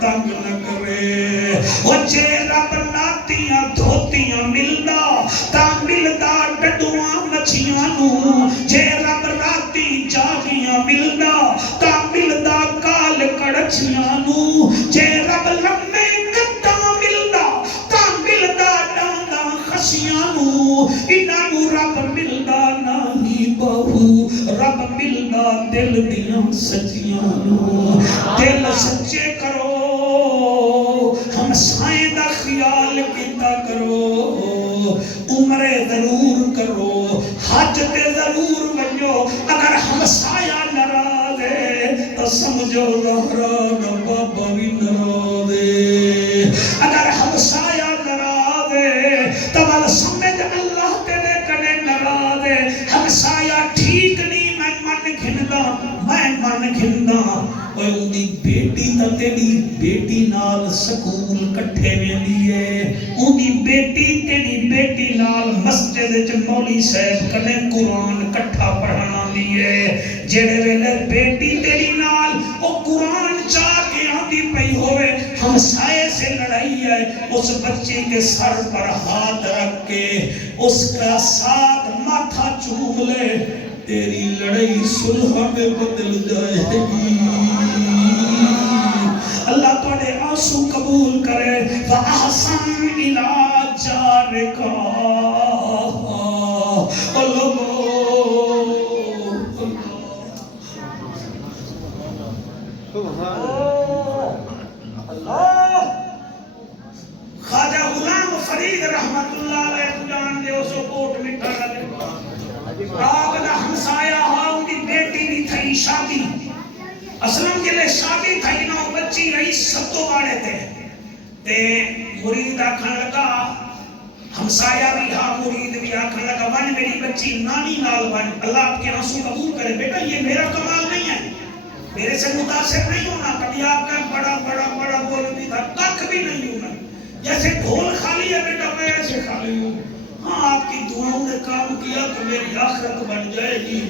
تنگ نہ کرے وہ جے رب ناتیاں دھوتیاں ملدا تا ملدا ڈڈواں مچھیاں نو جے رب راتی جاگیاں ملدا تا ملدا کال کڑچیاں نو جے رب لمبے کتاں ملدا تا ملدا ڈاندا خشیاں نو انہاں نو رب ملدا نہیں بہو رب ملدا دل دیاں سچیاں نو دل سچے کرو ہمسائیں دا خیال کیتا کرو عمرے ضرور کرو حج تے ضرور ونجو اگر ہمسایہ ناراض ہے تو سمجھو زہرا دا بابا بھی ناراض ہے اگر ہمسایہ ناراض ہے تو بل سمجھ اللہ تیرے کنے ناراض ہے ہمسایہ ٹھیک نہیں میں من گھندا اوے اودی بیٹی تا تیری بیٹی نال سکول کٹھے ویندی ہے اودی بیٹی تیری بیٹی نال مسجد وچ مولوی صاحب کنے قرآن کٹھا پڑھانا دی ہے جڑے ویلے بیٹی تیری نال او قرآن چاہ کے آندی پئی ہوئے ہمسائے سے لڑائی ہے اس بچے کے سر پر ہاتھ رکھ کے اس کا ساتھ ماتھا چوم لے تیری لڑائی صلح میں بدل جائے گی اللہ تواڈے آنسو قبول کرے وَأَحْسَنْ إِلَىٰ جَارِكَ خواجہ غلام فرید رحمت اللہ علیہ کو جان دے اسو کوٹ مٹھا لگے آپ دا ہمسایہ ہاں دی بیٹی بھی تھئی شادی اسلام کے لئے شادی تھئی نا بچی رہی ستو باڑے تے مرید آکھن لگا ہمسایہ بھی ہاں مرید بھی آکھن لگا ون میری بچی نانی نال ون اللہ آپ کے آنسو قبول کرے بیٹا یہ میرا کمال نہیں ہے میرے سے متاثر نہیں ہونا کبھی آپ کا بڑا بول بھی تھا تک بھی نہیں ہونا جیسے ڈھول خالی ہے بیٹا میں ایسے خالی ہوں ہاں آپ کی دعاؤں نے کام کیا تو میری آخرت بن جائے گی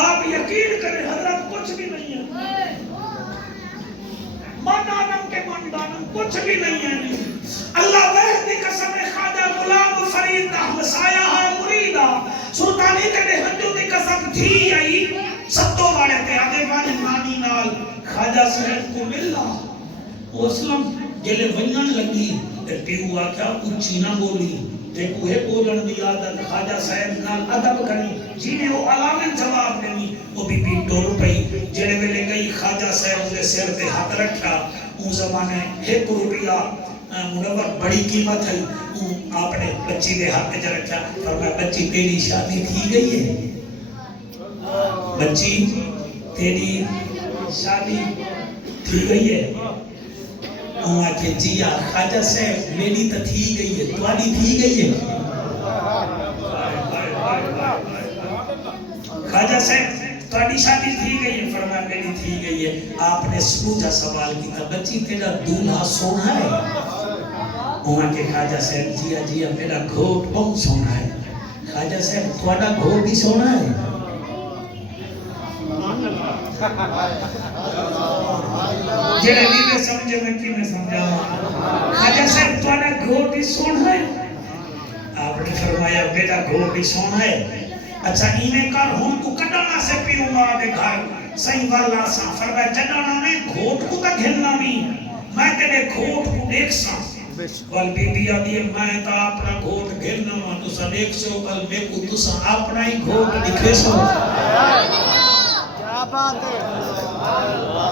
آپ یقین کریں حضرت کچھ بھی نہیں ہے من آدم کے من دانم کچھ بھی نہیں ہے اللہ وحد کی قسم خواجہ غلام فرید دا ہمسایہ ہے مریدہ سلطانی تیرے ہنجو دی قسم تھی آئی ستو باڑے تے آدھے والی نانی نال خواجہ صاحب کو ملنا وہ اسلام جلے ونجن لگی تے پیو آکھا اچھی نہ بولی تے کوہے بولن دی عادت خواجہ صاحب نال ادب کرنی جنہیں وہ علامن جواب دینی وہ بی بی ٹور پئی جڑے ویلے گئی خواجہ صاحب دے سر تے ہاتھ رکھا اون زمانے 1 روپیہ منور بڑی قیمت ہے آپ نے بچی دے ہاتھ تے رکھا فرمایا بچی تیری شادی تھی گئی ہے بچی تیری شادی تھی گئی ہے وہاں کہ جی خواجہ صاحب میری تو تھی گئی ہے تمہاری تھی گئی ہے خواجہ صاحب تمہاری شادی تھی گئی ہے فرمایا میری تھی گئی ہے آپ نے سوچا سوال کیا بچی تیرا دولہا سونا ہے وہاں کہ خواجہ صاحب جی میرا گھوٹ بہت سونا ہے خواجہ صاحب تمہارا گھوٹ بھی سونا ہے جڑے بھی سمجھے میں کی میں سمجھا خواجہ صاحب تمہارا گھوٹ بھی سونا ہے آپ نے فرمایا بیٹا گھوٹ بھی سونا ہے اچھا اینے کار ہم کو کٹانا سے پی کے گھر صحیح والا سا فرمایا جنانا میں گھوٹ کو تا گھننا نہیں میں کہنے گھوٹ کو دیکھ سا وال بی بی آدھی میں تا اپنا گھوٹ گھننا ہوں تو سا دیکھ سو وال میں کو تو سا اپنا ہی گھوٹ دکھے سو کیا بات ہے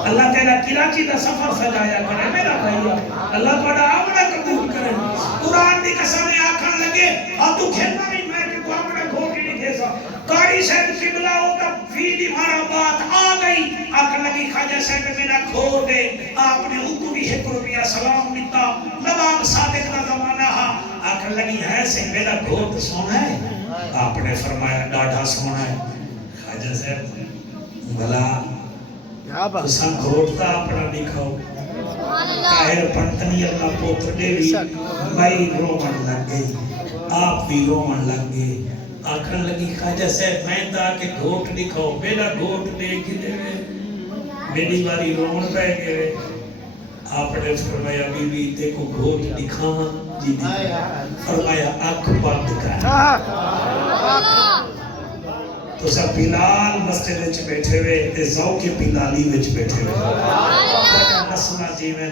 اللہ تیرا کراچی دا سفر سجایا کرے میرا بھائیہ اللہ بڑا آمنا قبول کرے قرآن دی قسمیں آکھن لگے اور تو گھننا نہیں میں کہ تو اپنا گھوٹ نہیں دے سا کاری صاحب قبلہ ہوتا فیدی مارا بات آ گئی آکھن لگی خواجہ صاحب میرا گھوٹ ہے آپ نے اتو بھی ایک روپیہ سلام دیتا نواب صادق کا زمانہ ہا آکھن لگی ہے سے میرا گھوٹ سونا ہے آپ نے فرمایا ڈاڈھا سونا ہے خواجہ صاحب بھلا تساں گھوٹتا اپنا دکھاؤ کائر پنتنی اللہ پوتر دیوی میں رومن لگ گئی آپ بھی رومن لگ گئی آکھن لگی خواجہ صاحب میں تا کہ گھوٹ دکھاؤ میرا گھوٹ دیکھ دے میری باری رومن پہ گئے آپ نے فرمایا بی بی تے کو گھوٹ دکھاں جی فرمایا آنکھ بند کر تو سب بلال مسجد وچ بیٹھے ہوئے تے ذوق بلالی وچ بیٹھے ہوئے بڑا نسلہ جیویں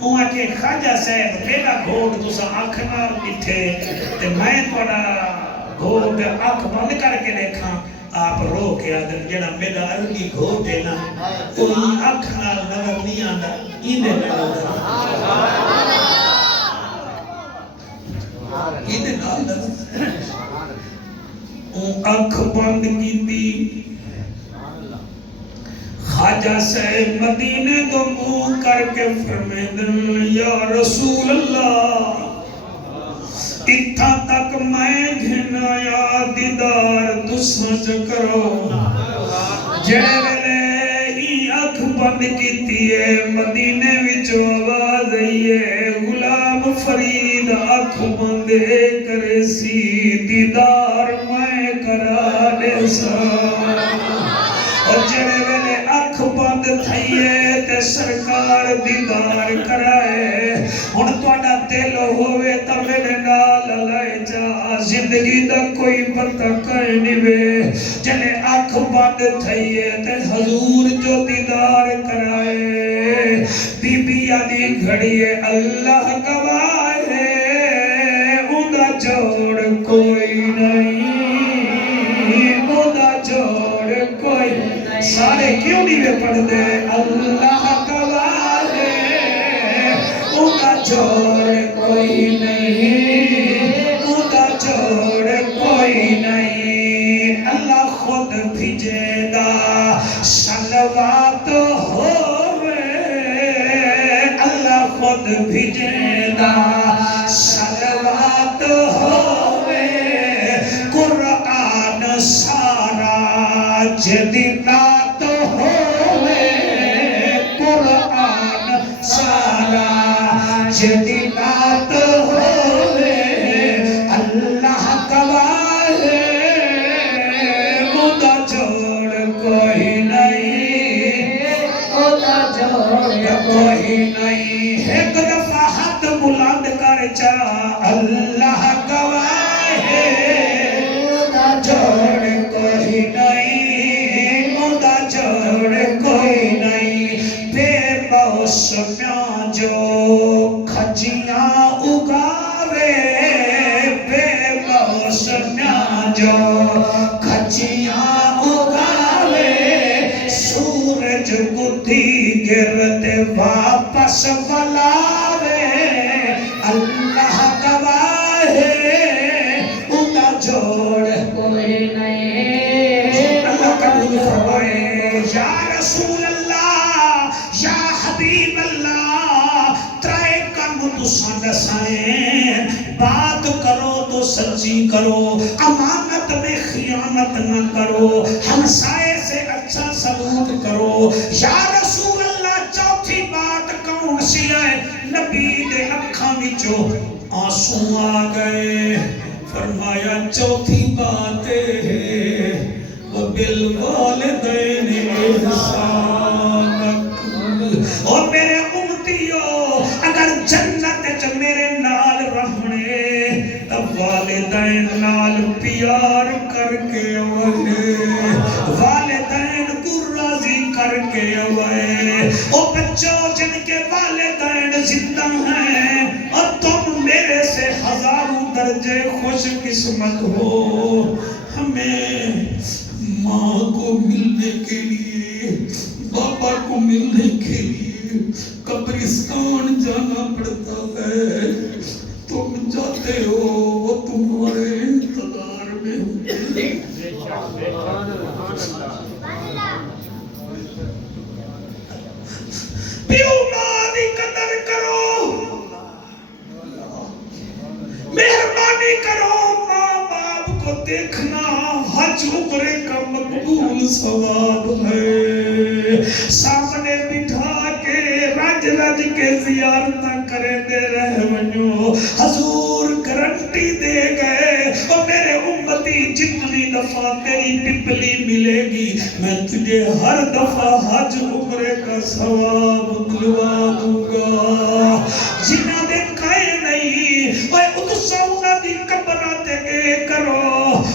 اوہاں کے خواجہ صاحب میرا گھوٹ تسا آنکھ نہ ڈٹھے تے میں تھوڑا گھوٹ آنکھ بند کر کے دیکھاں آپ رو کے آدم جڑا میرا عربی گھوٹ ہے نا کوئی آنکھ نال نظر نہیں آندا ایندے نال نظر آنکھ بند کی تھی خواجہ صاحب مدینے تو منہ کر کے فرمیدن یا رسول اللہ اتھا تک میں گھنایا دیدار تسانج کرو جڑے ویلے ہی آنکھ بند کی تھی مدینے وچ آواز آئیے غلام فرید آنکھ بند کرے سی دیدار میں کرا دے سا اور جڑے ویلے آنکھ بند تھئیے تے سرکار دیدار کرائے ہن تہاڈا دل ہووے تے میرے نال لے جا زندگی دا کوئی پتہ کہیں نہیں وے جڑے آنکھ بند تھئیے تے حضور جو دیدار کرائے بی بی آدھی گھڑی اللہ گواہ ہے اوندا جوڑ کوئی نہیں اوندا جوڑ کوئی سارے کیوں نہیں وے پڑھ دے اللہ گواہ ہے اوندا جوڑ کوئی نہیں اوندا جوڑ کوئی نہیں اللہ خود بھیجے گا صلوات ہووے اللہ خود بھیجے گا صلوات ہووے قرآن سارا جدیدات ہووے قرآن سارا جدیدات ہووے اللہ گواہ ہے مدہ جوڑ کوئی نہیں مدہ جوڑ کوئی نہیں ایک دفعہ ہاتھ بلند کر چا اللہ گواہ ہے مدہ جوڑ کوئی نہیں مدہ جوڑ کوئی نہیں بے موسمیاں جو کھجیاں اگاوے بے موسمیاں جو کھجیاں اگاوے سورج بدھی گرتے واپس ولاوے اللہ گواہ ہے اوندا جوڑ کوئی نہیں اللہ قبول فرمائے یا رسول اللہ یا حبیب اللہ ترائے کم تساں دسائیں بات کرو تو سچی کرو امانت میں خیانت نہ کرو ہمسائے سے اچھا سلوک کرو یا رسول اللہ چوتھی بات کون سی ہے نبی دے اکھاں وچوں آنسو آ گئے فرمایا چوتھی بات ہے وبالوالدین احسانک اور میرے امتیوں اگر جنت چ میرے نال رہنے تب والدین نال پیار کر کے والدین کو درجے خوش قسمت ہو ہمیں ماں کو ملنے کے لیے بابا کو ملنے کے لیے قبرستان جانا پڑتا ہے. تم جاتے ہو وہ تمہارے انتظار میں ہوتے ہیں. پیو ماں دی قدر کرو, مہربانی کرو. ماں باپ کو دیکھنا حج عمرے کا مقبول ثواب ہے. سامنے بٹھا کے رج رج کے زیارتاں کرے دے رہے ونجو. حضور گارنٹی دے گئے او میرے امتی جتنی دفعہ تیری پپلی ملے گی میں تجھے ہر دفعہ حج عمرے کا ثواب دلوا دوں گا. جنہ دے کائے نہیں اے ادسونا دی قبرہ تے گئے کرو,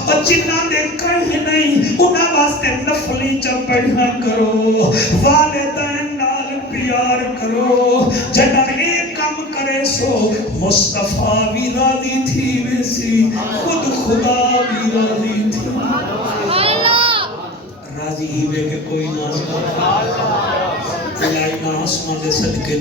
اور جنہ دے کائے نہیں انہاں واسطے نفلی چا پڑھا کرو. والدین نال پیار کرو. جنہ ایک کام کرے سو مصطفیٰ بھی راضی تھی ویسی خود خدا بھی راضی تھی. راضی ہی وے کہ کوئی ناس الہی ناس مجھے صدقے